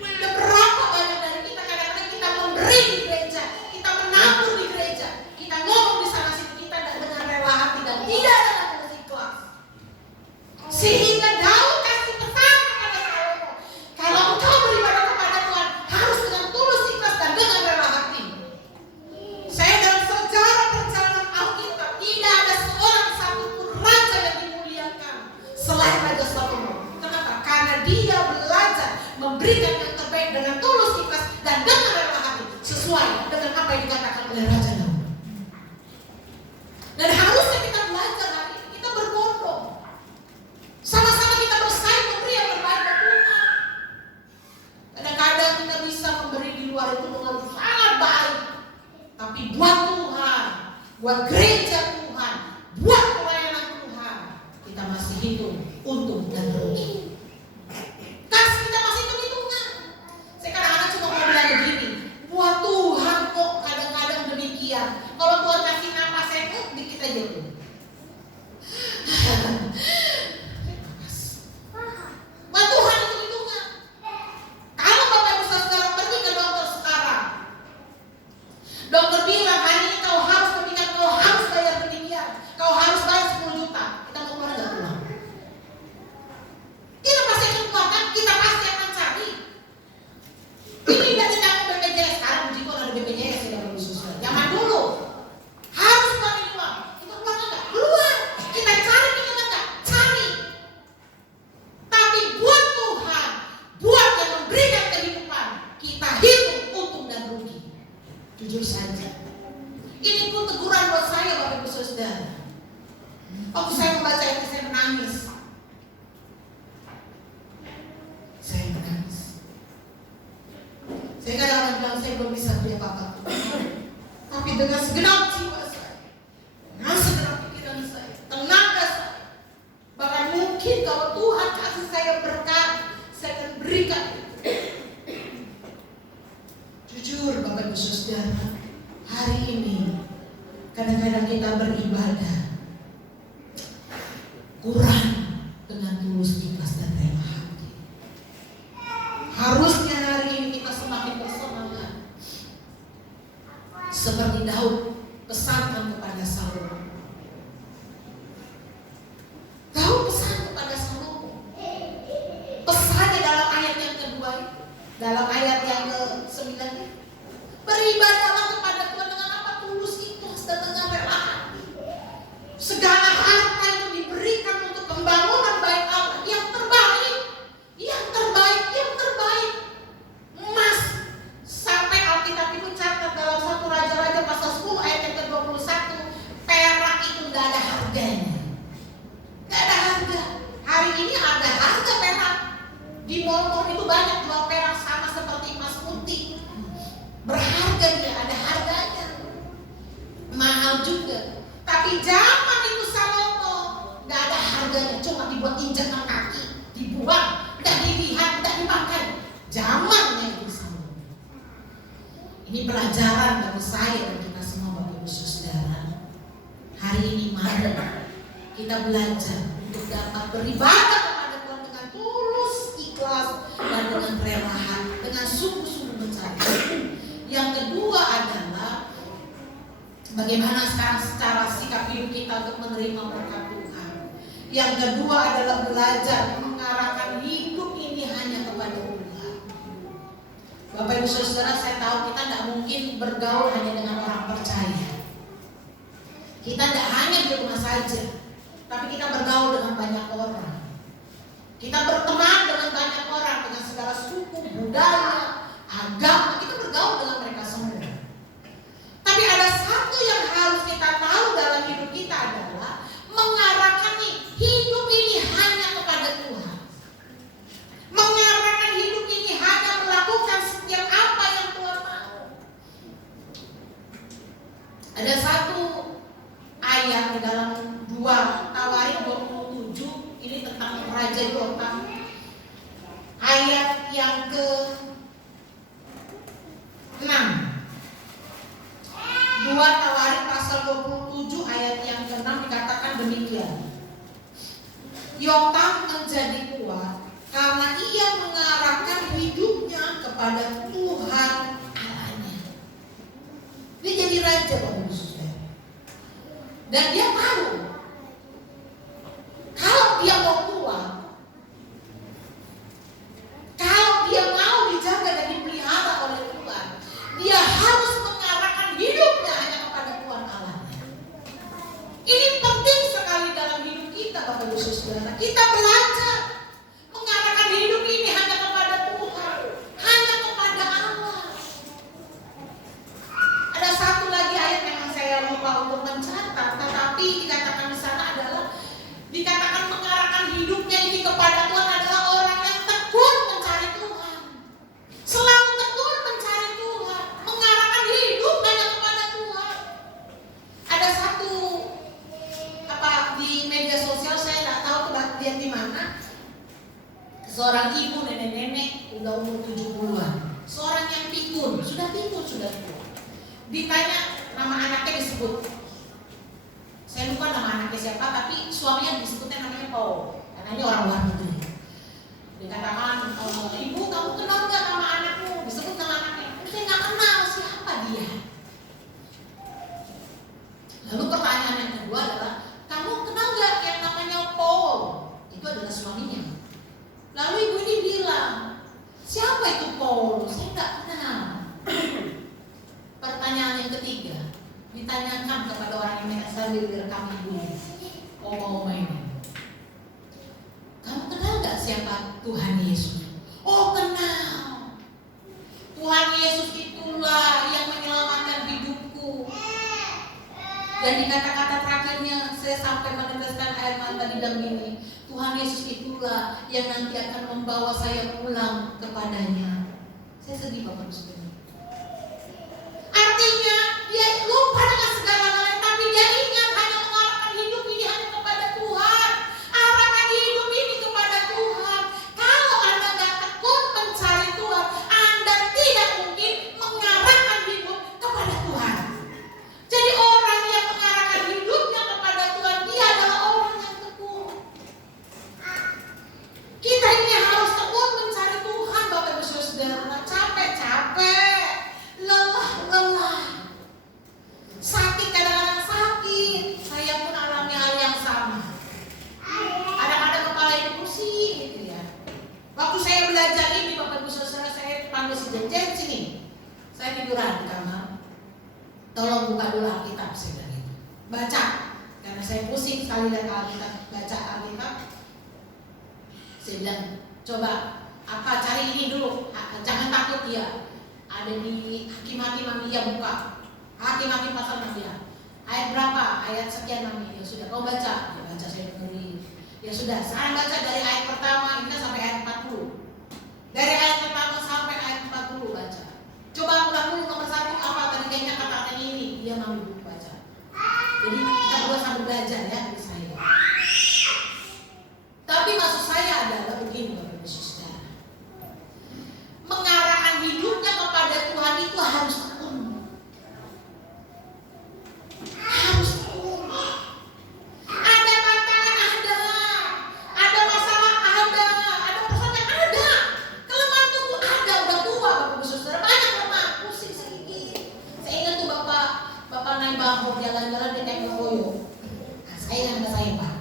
Dan berapa banyak dari kita kadang-kadang kita memberi di gereja, kita menabur di gereja, kita ngomong di sana sini, kita dengan rela hati dan tidak dengan tulus ikhlas. Sehingga Daud kasih pesan kepada Salomo, kalau engkau beribadah kepada Tuhan harus dengan tulus ikhlas dan dengan rela hati. Saya dalam sejarah perjalanan Alkitab tidak ada seorang satupun raja yang dimuliakan selain Raja Salomo. Kenapa? Karena dia belajar memberikan yang terbaik dengan tulus ikhlas dan dengan rela hati. sesuai dengan apa yang dikatakan oleh Raja Daud. Dan harusnya kita belajar hari ini, kita berbondong. Sama-sama kita bersaing memberi yang terbaik buat Tuhan. Kadang-kadang kita bisa memberi di luar itu dengan sangat baik. Tapi buat Tuhan, buat gereja Tuhan, buat pelayanan Tuhan, kita masih hitung untung dan rugi. Kasih kita masih hitung-hitungan. Saya kadang-kadang cuma mau bilang begini, buat Tuhan kok kadang-kadang demikian. Kalau Tuhan kasih napas saya dikit aja tuh. Buat Tuhan hitung-hitungan. Kalau Bapak Ibu Saudara pergi ke dokter sekarang, dokter bilang hari ini kau harus demikian, kau harus bayar demikian, kau harus bayar 10 juta. Kita mau keluar nggak keluar? Kita pasti akan keluarkan, kita pasti akan cari. Ini tidak ditanggung BPJS sekarang, puji Tuhan ada BPJS ya Bapak Ibu Saudara. Zaman dulu harus keluar di luar. Kita keluar nggak? Keluar. Kita cari nggak? Cari. Tapi buat Tuhan, buat yang memberikan kehidupan, kita hitung untung dan rugi. Jujur saja. Ini pun teguran buat saya Bapak Ibu Saudara. Waktu saya membaca ini saya menangis. Saya menangis. Saya kadang-kadang bilang saya belum bisa beli apa-apa. Tapi dengan segenap jiwa saya, dengan segenap pikiran saya, tenaga saya, bahkan mungkin kalau Tuhan kasih saya berkat, saya akan berikan. Jujur Bapak Ibu Saudara, hari ini kadang-kadang kita beribadah kurang dengan tulus, ikhlas dan rela hati. Harusnya hari ini kita semakin bersemangat seperti Daud pesankan kepada Salomo. Daud pesan kepada Salomo. Pesannya dalam ayat yang kedua, dalam ayat yang ke-9, beribadahlah kepada Tuhan dengan apa? Tulus, ikhlas dan dengan rela hati. Segala harta itu diberikan untuk pembangunan bait Allah yang terbaik, yang terbaik, yang terbaik. Emas, sampai Alkitab itu catat dalam 1 Raja-Raja pasal 10 ayat yang ke-21, perak itu gak ada harganya. Gak ada harga. Hari ini ada harga perak. Di mall-mall itu banyak jual perak sama seperti emas putih. Berharga dia, ada harganya. Mahal juga. Tapi zaman itu Salomo gak ada harganya, cuma dibuat injakan kaki, dibuang, gak dilihat, gak dimakan. Zamannya itu Salomo. Ini pelajaran bagi saya dan kita semua Bapak Ibu Saudara. Hari ini mari kita belajar untuk dapat beribadah kepada Tuhan dengan tulus, ikhlas dan dengan rela hati, dengan sungguh-sungguh mencari. Yang kedua adalah bagaimana sekarang secara sikap hidup kita untuk menerima berkat Tuhan. Yang kedua adalah belajar mengarahkan hidup ini hanya kepada Tuhan. Bapak Ibu Saudara, saya tahu kita tidak mungkin bergaul hanya dengan orang percaya. Kita tidak hanya di rumah saja, tapi kita bergaul dengan banyak orang. Kita berteman dengan banyak orang, dengan segala suku, budaya, agama. Kita bergaul dengan mereka semua. Tapi ada satu yang harus kita tahu dalam hidup kita adalah mengarahkan hidup ini hanya kepada Tuhan. Mengarahkan hidup ini hanya melakukan setiap apa yang Tuhan mau. Ada satu ayat di dalam 2 Tawarik 27, ini tentang Raja Yotam. Ayat yang ke-6. 2 Tawarik pasal 27 ayat yang ke-6 dikatakan demikian. Yotam menjadi kuat karena ia mengarahkan hidupnya kepada Tuhan Allahnya. Dia jadi raja Bapak Ibu Saudara. Dan dia tahu kalau dia mau kuat, kalau dia mau dijaga dan dipelihara oleh Tuhan, dia harus mengarahkan hidupnya hanya kepada Tuhan Allahnya. Ini penting sekali dalam hidup kita Bapak Ibu Saudara. Kita belajar mengarahkan hidup ini hanya kepada Tuhan, hanya kepada Allah. lupa untuk mencatat, tetapi dikatakan di sana adalah dikatakan mengarahkan hidupnya ini kepada Tuhan adalah orang yang tekun mencari Tuhan. Selalu tekun mencari Tuhan, mengarahkan hidup hanya kepada Tuhan. Ada satu di media sosial, saya nggak tahu lihat di mana, seorang ibu nenek-nenek udah umur 70-an, seorang yang pikun, sudah pikun. Ditanya nama anaknya disebut, saya lupa nama anaknya siapa, tapi suaminya disebutnya namanya Paul, karena ini orang luar negeri. Dikatakan, ibu kamu kenal nggak nama anakmu? Disebut nama anaknya, saya nggak kenal siapa dia. Lalu pertanyaan yang kedua adalah, kamu kenal nggak yang namanya Paul? Itu adalah suaminya. Lalu ibu ini bilang, siapa itu Paul? Saya nggak kenal. Pertanyaan yang ketiga ditanyakan kepada orang yang sambil direkam ibu, oma ini, kamu kenal nggak siapa Tuhan Yesus? Oh kenal. Tuhan Yesus itulah yang menyelamatkan hidupku. Dan di kata-kata terakhirnya saya sampai meneteskan air mata di dalam ini. Tuhan Yesus itulah yang nanti akan membawa saya pulang kepadanya. Saya sedih Bapak Ibu Saudara. Artinya dia lupa dengan segala galanya, tapi dia ingat hanya mengarahkan hidup ini hanya kepada Tuhan. Arahkan hidup ini kepada Tuhan. Kalau Anda nggak tekun mencari Tuhan, Anda tidak mungkin mengarahkan hidup kepada Tuhan. Jadi orang yang mengarahkan hidupnya kepada Tuhan, dia adalah orang yang tekun. Kita ini harus tekun mencari Tuhan, Bapak Ibu Saudara. Capek-capek, lelah-lelah, sakit, kadang-kadang sakit. Saya pun alami hal yang sama. Kadang-kadang kepala ini pusing gitu ya. Waktu saya belajar ini, Bapak Ibu Saudara, saya panggil si Jen sini. Saya tiduran di kamar. Tolong buka dulu Alkitab, saya bilang gitu. Baca, karena saya pusing sekali lihat Alkitab, baca Alkitab. Saya bilang, coba cari ini dulu, jangan takut ya. Ada di Hakim-Hakim ya, buka Hakim-Hakim pasal 6 ya. Ayat berapa? Ayat sekian namanya. Ya sudah, kau baca. Ya baca, saya dengerin. Ya sudah, sekarang baca dari ayat pertama ini sampai ayat 40. Dari ayat pertama sampai ayat 40 baca. Coba ulang dulu nomor 1 apa tadi kayaknya kata-katanya ini. Dia mau buku baca. Jadi kita berdua sambil belajar ya dari saya. Tapi maksud saya adalah begini Bapak Ibu Saudara. Mengarahkan hidupnya kepada Tuhan itu harus tekun. Harus tekun. Ada tantangan ada masalah ada persoalan ada, kelemahan tubuh ada, udah tua Bapak Ibu Saudara, banyak lemah, pusing sedikit. Saya ingat tuh bapak naik bangku jalan-jalan di tembok koyo. Nah, saya yang ada saya Pak.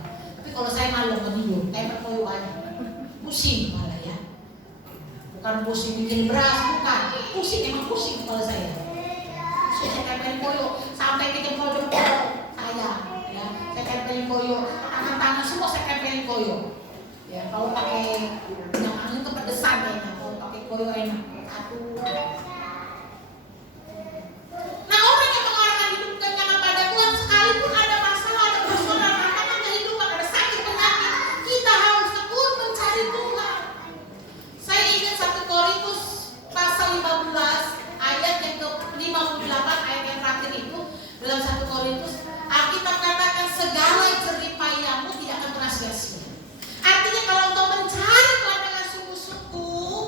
Tapi kalau saya malam tidur, tembok koyo aja, pusing malah ya. Bukan pusing bikin beras, bukan. Pusing, emang pusing kepala saya. Saya tempelin koyo sampai ke jempol saya, ya. Saya tempelin koyo, tangan-tangan semua saya tempelin koyo. Ya, kalau pakai minyak angin itu pedesan kayaknya, kalau pakai koyo enak. Nah, orang yang mengarahkan hidupnya kepada Tuhan, sekalipun ada masalah, ada persoalan, tantangan kehidupan, ada sakit penyakit, kita harus tekun mencari Tuhan. Saya ingat 1 Korintus pasal 15 ayat yang ke-58, ayat yang terakhir itu dalam 1 Korintus, Alkitab katakan segala jerih payahmu tidak akan pernah sia-sia. Artinya kalau engkau mencari Tuhan dengan sungguh-sungguh,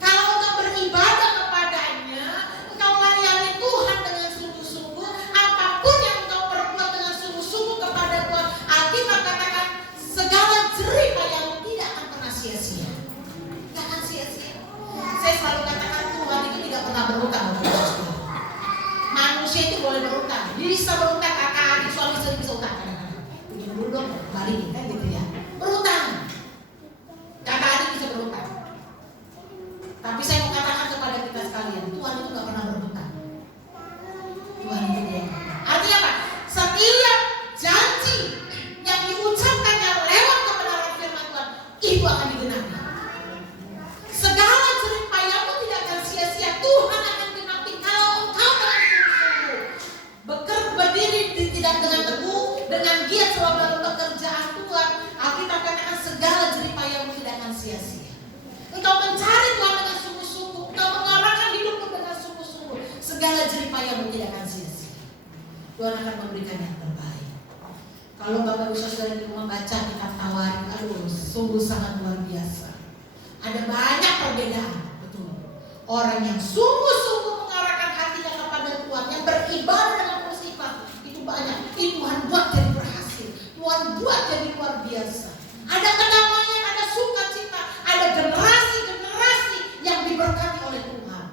kalau engkau beribadah kepadanya, engkau melayani Tuhan dengan sungguh-sungguh, apapun yang engkau perbuat dengan sungguh-sungguh kepada Tuhan, Alkitab katakan segala jerih payahmu tidak akan pernah sia-sia. Tidak akan sia-sia. Saya selalu katakan Tuhan itu tidak pernah berhutang. Manusia itu boleh berhutang, bisa berhutang, kakak adik suami istri bisa hutang kadang-kadang. Begini dulu dong, balikin kan gitu ya. Berhutang, kakak adik bisa berhutang. Tapi saya mau katakan kepada kita sekalian, Tuhan itu nggak pernah berhutang. Tuhan itu dia. Artinya apa? Setiap janji yang diucapkannya lewat kebenaran firman Tuhan itu akan digenapi. Segala jerih payahmu tidak akan sia-sia. Tuhan akan genapi kalau engkau dengan sungguh-sungguh berdiri segala jeripayahmu tidak akan sia-sia. Tuhan akan memberikan yang terbaik. Kalau Bapak Ibu Saudara di rumah baca kitab Tawarik, aduh, sungguh sangat luar biasa. Ada banyak perbedaan, betul. Orang yang sungguh-sungguh mengarahkan hatinya kepada Tuhan, yang beribadah dengan bersifat, itu banyak. Itu Tuhan buat jadi berhasil, Tuhan buat jadi luar biasa. Ada kedamaian, ada sukacita, ada generasi-generasi yang diberkati oleh Tuhan.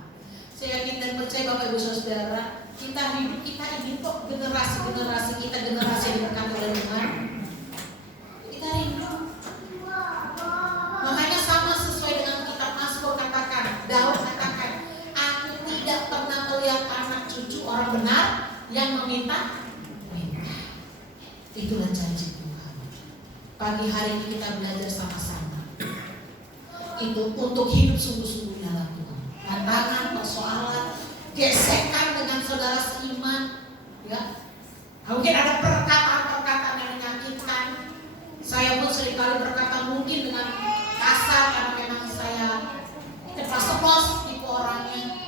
Saya yakin dan percaya Bapak Ibu Saudara, kita hidup, kita ingin kok generasi-generasi kita generasi yang diberkati oleh Tuhan. Kita rindu. Makanya sama sesuai dengan kitab Mazmur katakan, Daud katakan, aku tidak pernah melihat anak cucu orang benar yang meminta. Itulah janji Tuhan. Pagi hari ini kita belajar sama-sama. Itu untuk hidup sungguh-sungguh dalam Tuhan. Tantangan, persoalan, gesekan dengan saudara seiman, ya. Mungkin ada perkataan-perkataan yang menyakitkan. Saya pun seringkali berkata mungkin dengan kasar karena memang saya ceplos tipe orangnya.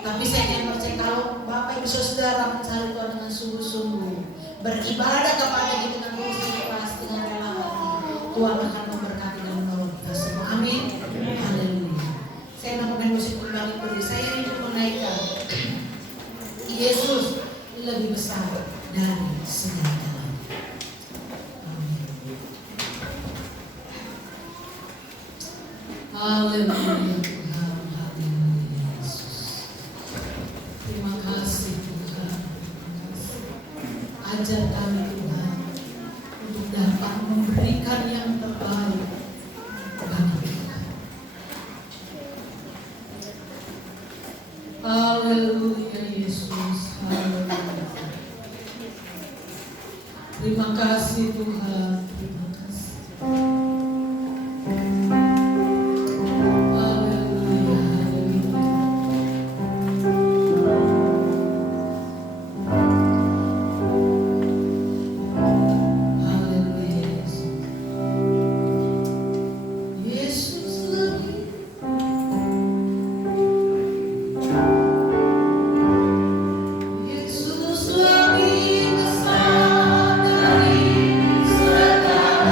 Tapi saya ingin percaya kalau Bapak Ibu Saudara mencari Tuhan dengan sungguh-sungguh, beribadah kepada Dia dengan tulus ikhlas, dengan rela hati, Tuhan akan memberkati dan menolong kita semua. Amin. Haleluya. Saya melakukan musik kembali beri. Saya ingin menaikkan Yesus lebih besar dari segala-galanya. Haleluya Tuhan, haleluya Yesus. Terima kasih Tuhan. Ajar kami Tuhan untuk dapat memberikan yang terbaik bagi Tuhan. Haleluya Yesus, haleluya. Terima kasih Tuhan, terima kasih. Yesus lebih besar dari segala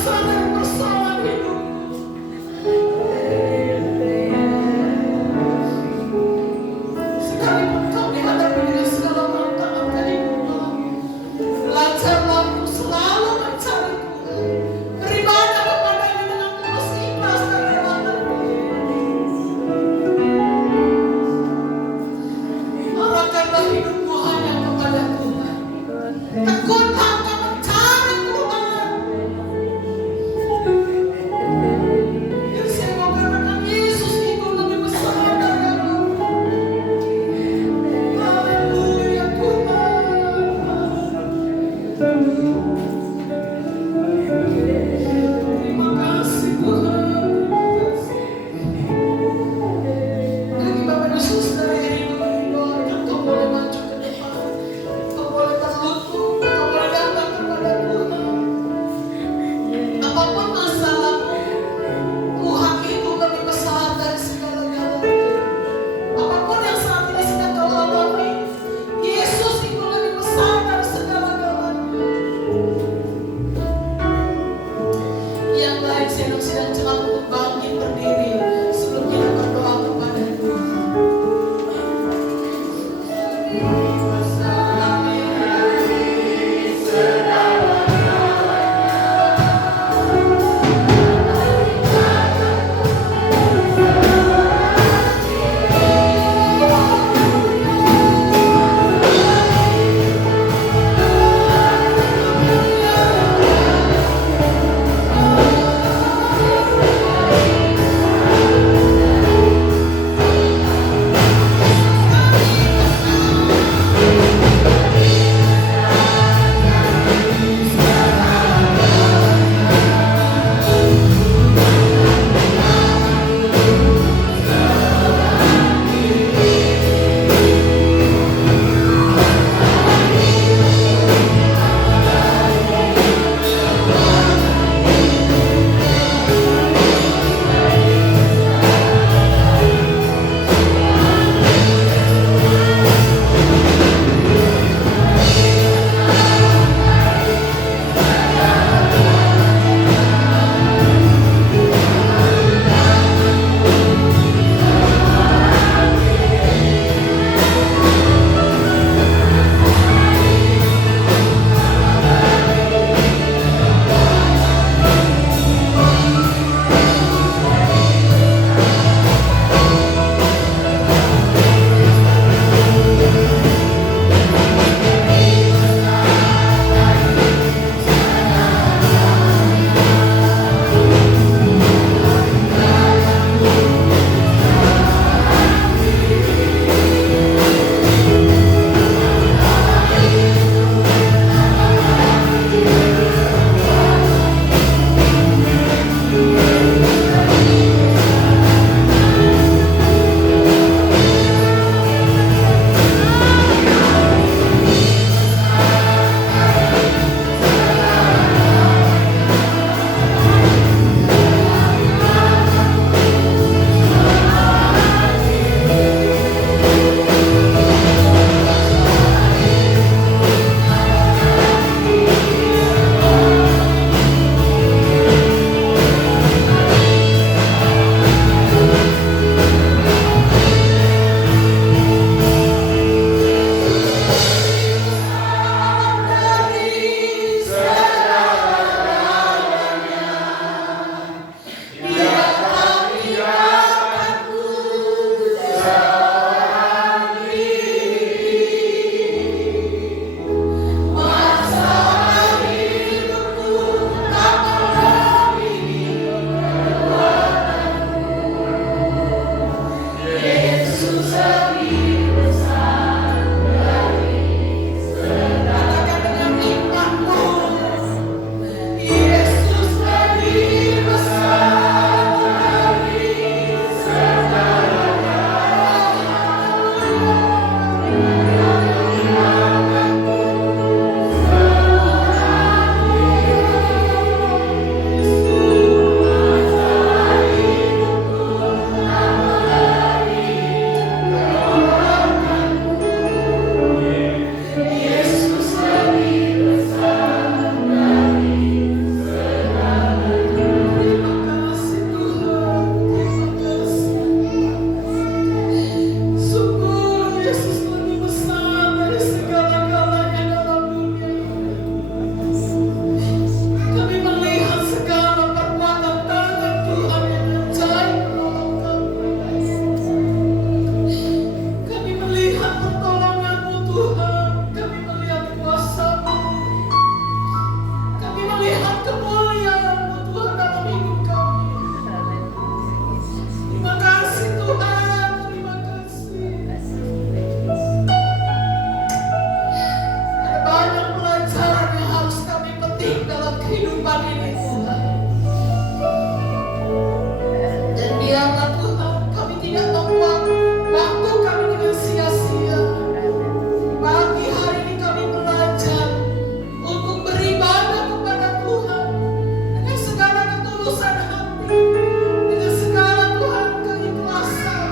dosa dan persoalan hidup. Sekalipun kau dihadapi dengan segala tantangan kehidupan, belajarlah untuk selalu mencari Tuhan, beribadah kepadanya dengan tulus, ikhlas dan rela. Arahkanlah hidupmu hanya kepada Tuhan. Tekun langkah mencari Tuhan. kehidupan ini Tuhan. Dan biarlah Tuhan kami tidak membuang waktu kami dengan sia-sia. Pagi hari ini kami belajar untuk beribadah kepada Tuhan dengan segala ketulusan hati, dengan segala Tuhan keikhlasan,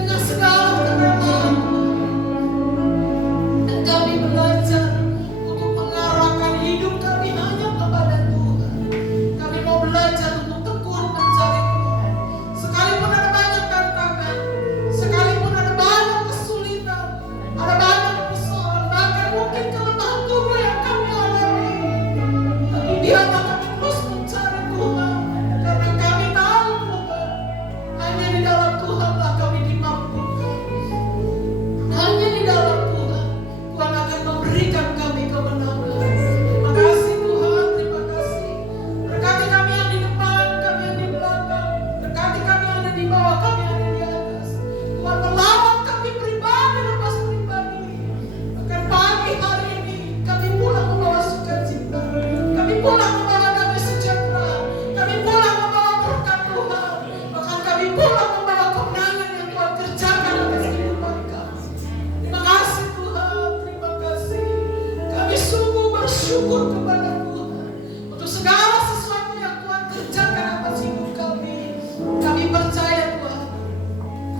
dengan segala kerelaan Tuhan. Dan kami belajar untuk mengarahkan hidup kami hanya kepada Tuhan. Kami mau belajar untuk tekun mencari Tuhan. Sekalipun ada banyak tantangan, sekalipun ada banyak kesulitan, ada banyak persoalan, bahkan mungkin kelemahan tubuh yang kami alami, tapi biarlah kami terus mencari Tuhan, karena kami tahu Tuhan, hanya di dalam Tuhanlah kami dimampukan. Hanya di dalam Tuhan, Tuhan akan memberikan kami kemenangan. Terima kasih Tuhan, terima kasih. Berkati kami yang di depan, kami yang di belakang. Berkati kami yang ada di bawah, kami yang ada di atas. Tuhan melawat kami pribadi lepas pribadi. Bahkan pagi hari ini kami pulang membawa sukacita. Kami pulang membawa damai sejahtera. Kami pulang membawa berkat Tuhan. Bahkan kami pulang membawa kemenangan yang Tuhan kerjakan atas kehidupan kami. Terima kasih Tuhan, terima kasih. Kami sungguh bersyukur kepada Tuhan untuk segala sesuatu yang Tuhan kerjakan atas hidup kami. Kami percaya Tuhan,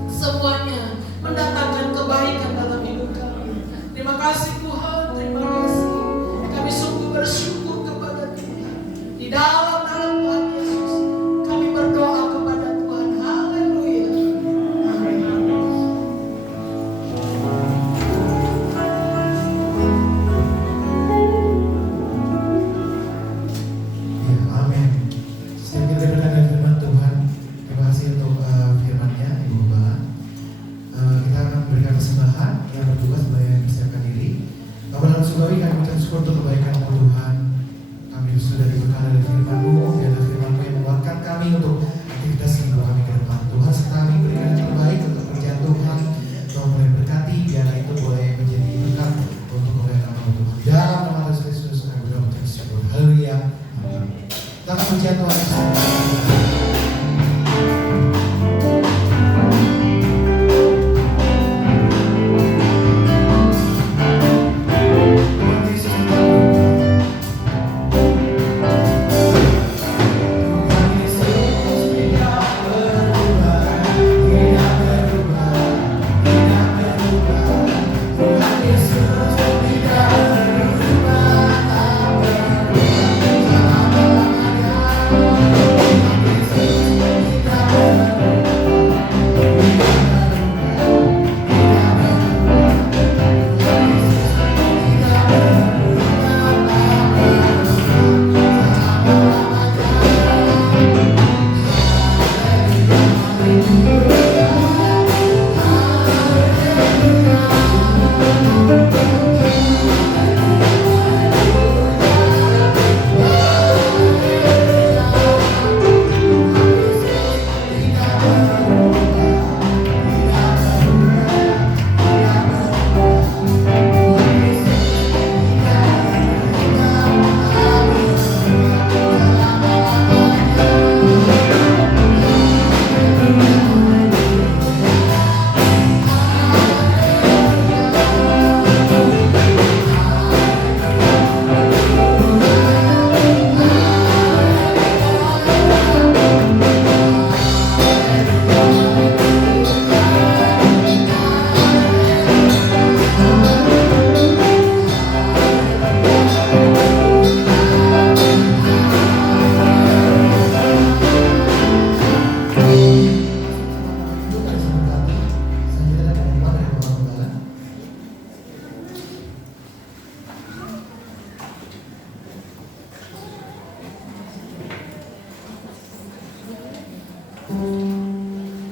semuanya mendatangkan kebaikan dalam hidup kami. Terima kasih Tuhan, terima kasih. Kami sungguh bersyukur kepada Tuhan. Di dalam Tuhan Yesus, kami berdoa kepada Tuhan. Haleluya. Amin. Ya, amin. Sedikit kita dari firman Tuhan. Terima kasih untuk firman-Nya, Ibu Gembala. Kita akan memberikan persembahan yang bertugas mempersiapkan diri. Bapak dalam surgawi, kami mengucap syukur untuk kebaikan-Mu Tuhan. Kami sudah diberkati dari firman-Mu, biarlah firman-Mu yang menguatkan kami untuk aktivitas minggu kami ke depan. Tuhan serta kami berikan yang terbaik untuk pekerjaan Tuhan. Tuhan boleh berkati, biarlah itu boleh menjadi berkat untuk kemuliaan nama Tuhan. Dalam nama Tuhan Yesus kami berdoa mengucap syukur. Haleluya. Amin. Kita akan pujian Tuhan Yesus.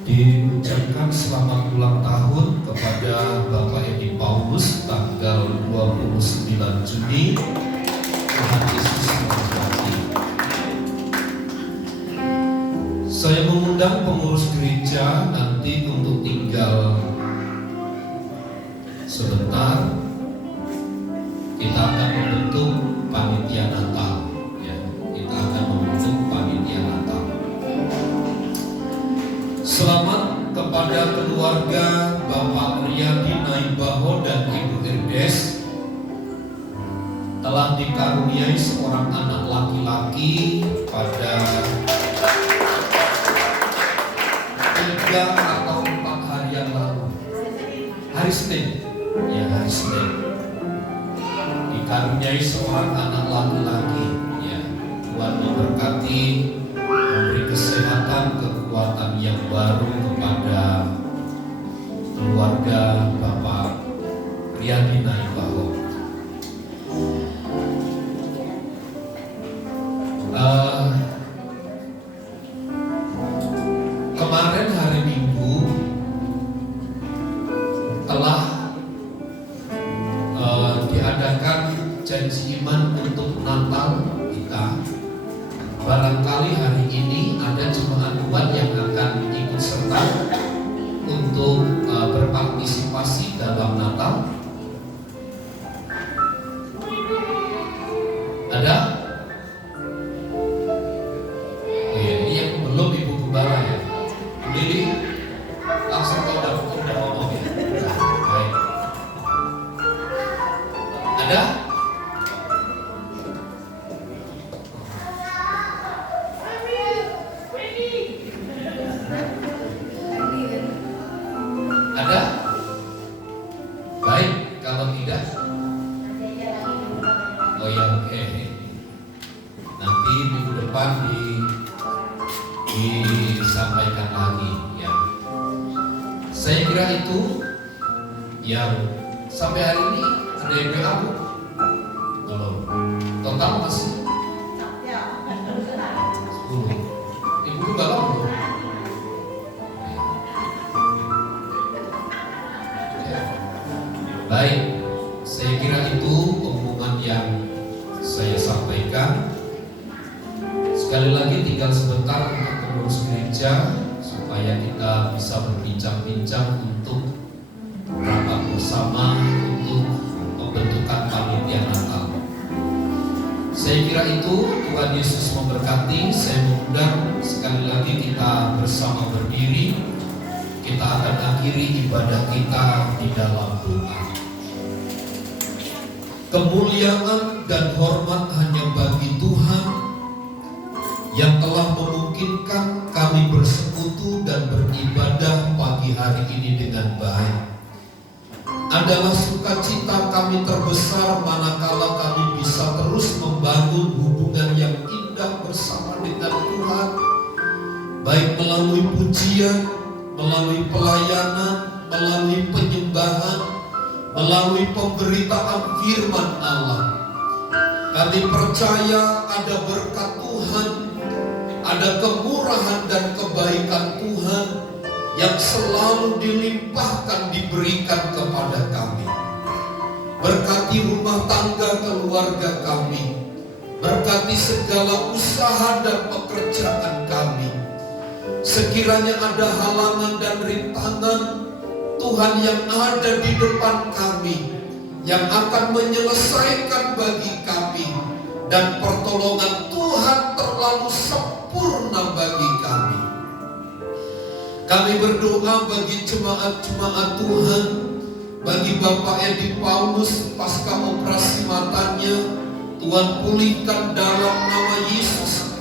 Diucapkan selamat ulang tahun kepada Bapak Edi Paulus tanggal 29 Juni. Tuhan Yesus memberkati. Saya mengundang pengurus gereja nanti untuk tinggal sebentar. Kita akan membentuk panitia Natal, ya. Selamat kepada keluarga Bapak Riyadi Naibaho dan Ibu Irdes telah dikaruniai seorang anak laki-laki pada 3 atau 4 hari yang lalu. Hari Senin, ya hari Senin. Dikaruniai seorang anak laki-laki, ya. Tuhan memberkati, memberi kesehatan, kekuatan yang baru kepada keluarga Bapak Riyadi Naibaho. Kemarin hari Minggu telah diadakan janji iman untuk Natal kita. Barangkali hari ini ada jemaat Tuhan yang akan ikut serta untuk berpartisipasi dalam Natal. Ada? Ini yang belum Ibu Gembala ya. Lili langsung kau udah ngomong ya. Baik. Ada? Ada? Baik, kalau tidak, oh ya oke. Nanti minggu depan disampaikan lagi ya. Saya kira itu yang sampai hari ini ada yang WA Bu? Belum. Total masih 10. Ibu juga belum. Baik, saya kira itu pengumuman yang saya sampaikan. Sekali lagi tinggal sebentar untuk pengurus gereja supaya kita bisa berbincang-bincang untuk rapat bersama untuk pembentukan panitia Natal. Saya kira itu Tuhan Yesus memberkati. Saya mengundang sekali lagi kita bersama berdiri. Kita akan akhiri ibadah kita di dalam doa. Kemuliaan dan hormat hanya bagi Tuhan yang telah memungkinkan kami bersekutu dan beribadah pagi hari ini dengan baik. Adalah sukacita kami terbesar manakala kami bisa terus membangun hubungan yang indah bersama dengan Tuhan, baik melalui pujian, melalui pelayanan, melalui penyembahan, melalui pemberitaan firman Allah. Kami percaya ada berkat Tuhan, ada kemurahan dan kebaikan Tuhan yang selalu dilimpahkan, diberikan kepada kami. Berkati rumah tangga keluarga kami, berkati segala usaha dan pekerjaan kami. Sekiranya ada halangan dan rintangan, Tuhan yang ada di depan kami, yang akan menyelesaikan bagi kami, dan pertolongan Tuhan terlalu sempurna bagi kami. Kami berdoa bagi jemaat-jemaat Tuhan, bagi Bapak Edi Paulus pasca operasi matanya, Tuhan pulihkan dalam nama Yesus.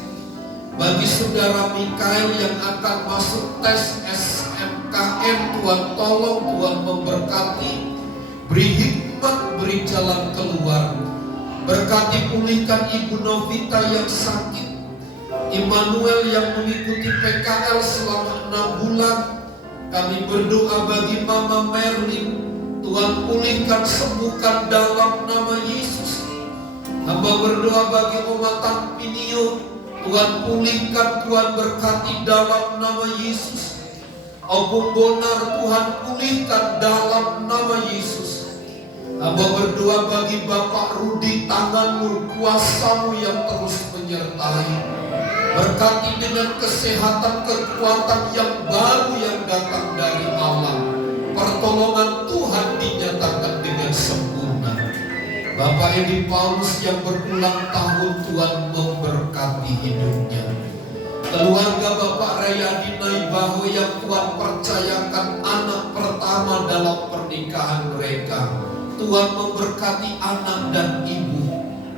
Bagi saudara Mikael yang akan masuk tes SMKM, Tuhan tolong, Tuhan memberkati, beri hikmat, beri jalan keluar. Berkati pulihkan Ibu Novita yang sakit, Immanuel yang mengikuti PKL selama 6 bulan. Kami berdoa bagi Mama Merlin, Tuhan pulihkan, sembuhkan dalam nama Yesus. Hamba berdoa bagi Oma Tampinio, Tuhan pulihkan, Tuhan berkati dalam nama Yesus. Obung Bonar, Tuhan pulihkan dalam nama Yesus. Hamba berdoa bagi Bapak Rudi, tangan-Mu, kuasa-Mu yang terus menyertai. Berkati dengan kesehatan, kekuatan yang baru yang datang dari Allah. Pertolongan Tuhan dinyatakan dengan sempurna. Bapak Edi Paulus yang berulang tahun, Tuhan memberkati hidupnya. keluarga Bapak Rayadi Naibaho yang Tuhan percayakan anak pertama dalam pernikahan mereka. Tuhan memberkati anak dan ibu.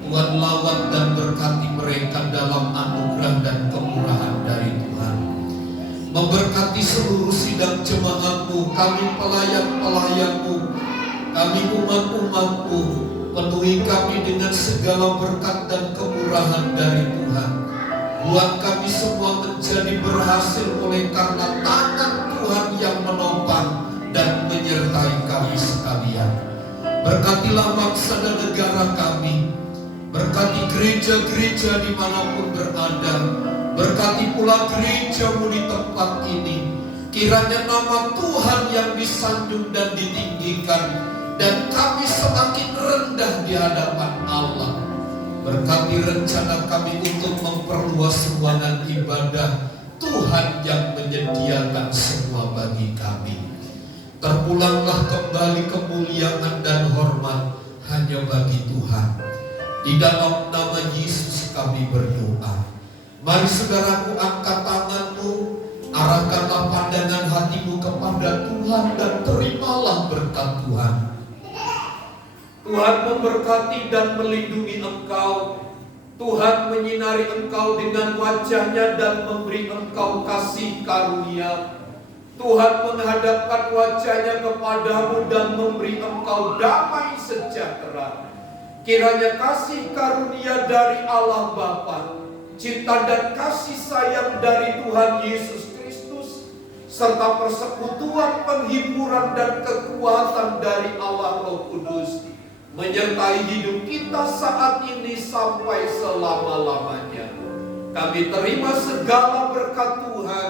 Tuhan lawat dan berkati mereka dalam anugerah dan kemurahan dari Tuhan. Memberkati seluruh sidang jemaat-Mu, kami pelayan-pelayan-Mu, kami umat-umat-Mu. Penuhi kami dengan segala berkat dan kemurahan dari Tuhan. Buat kami semua menjadi berhasil oleh karena tangan Tuhan yang menopang dan menyertai kami sekalian. Berkatilah bangsa dan negara kami. Berkati gereja-gereja dimanapun berada. Berkati pula gereja-Mu di tempat ini. Kiranya nama Tuhan yang disanjung dan ditinggikan, dan kami semakin rendah di hadapan Allah. Berkati rencana kami untuk memperluas ruangan ibadah. Tuhan yang menyediakan semua bagi kami. Terpulanglah kembali kemuliaan dan hormat hanya bagi Tuhan. Di dalam nama Yesus kami berdoa. Mari saudaraku, angkat tanganmu, arahkanlah pandangan hatimu kepada Tuhan dan terimalah berkat Tuhan. Tuhan memberkati dan melindungi engkau. Tuhan menyinari engkau dengan wajah-Nya dan memberi engkau kasih karunia. Tuhan menghadapkan wajah-Nya kepadamu dan memberi engkau damai sejahtera. Kiranya kasih karunia dari Allah Bapa, cinta dan kasih sayang dari Tuhan Yesus Kristus, serta persekutuan, penghiburan dan kekuatan dari Allah Roh Kudus menyertai hidup kita saat ini sampai selama-lamanya. Kami terima segala berkat Tuhan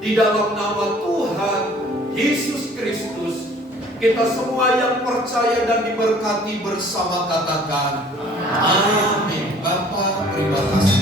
di dalam nama Tuhan Yesus Kristus. Kita semua yang percaya dan diberkati bersama katakan amin. Bapa, terima kasih.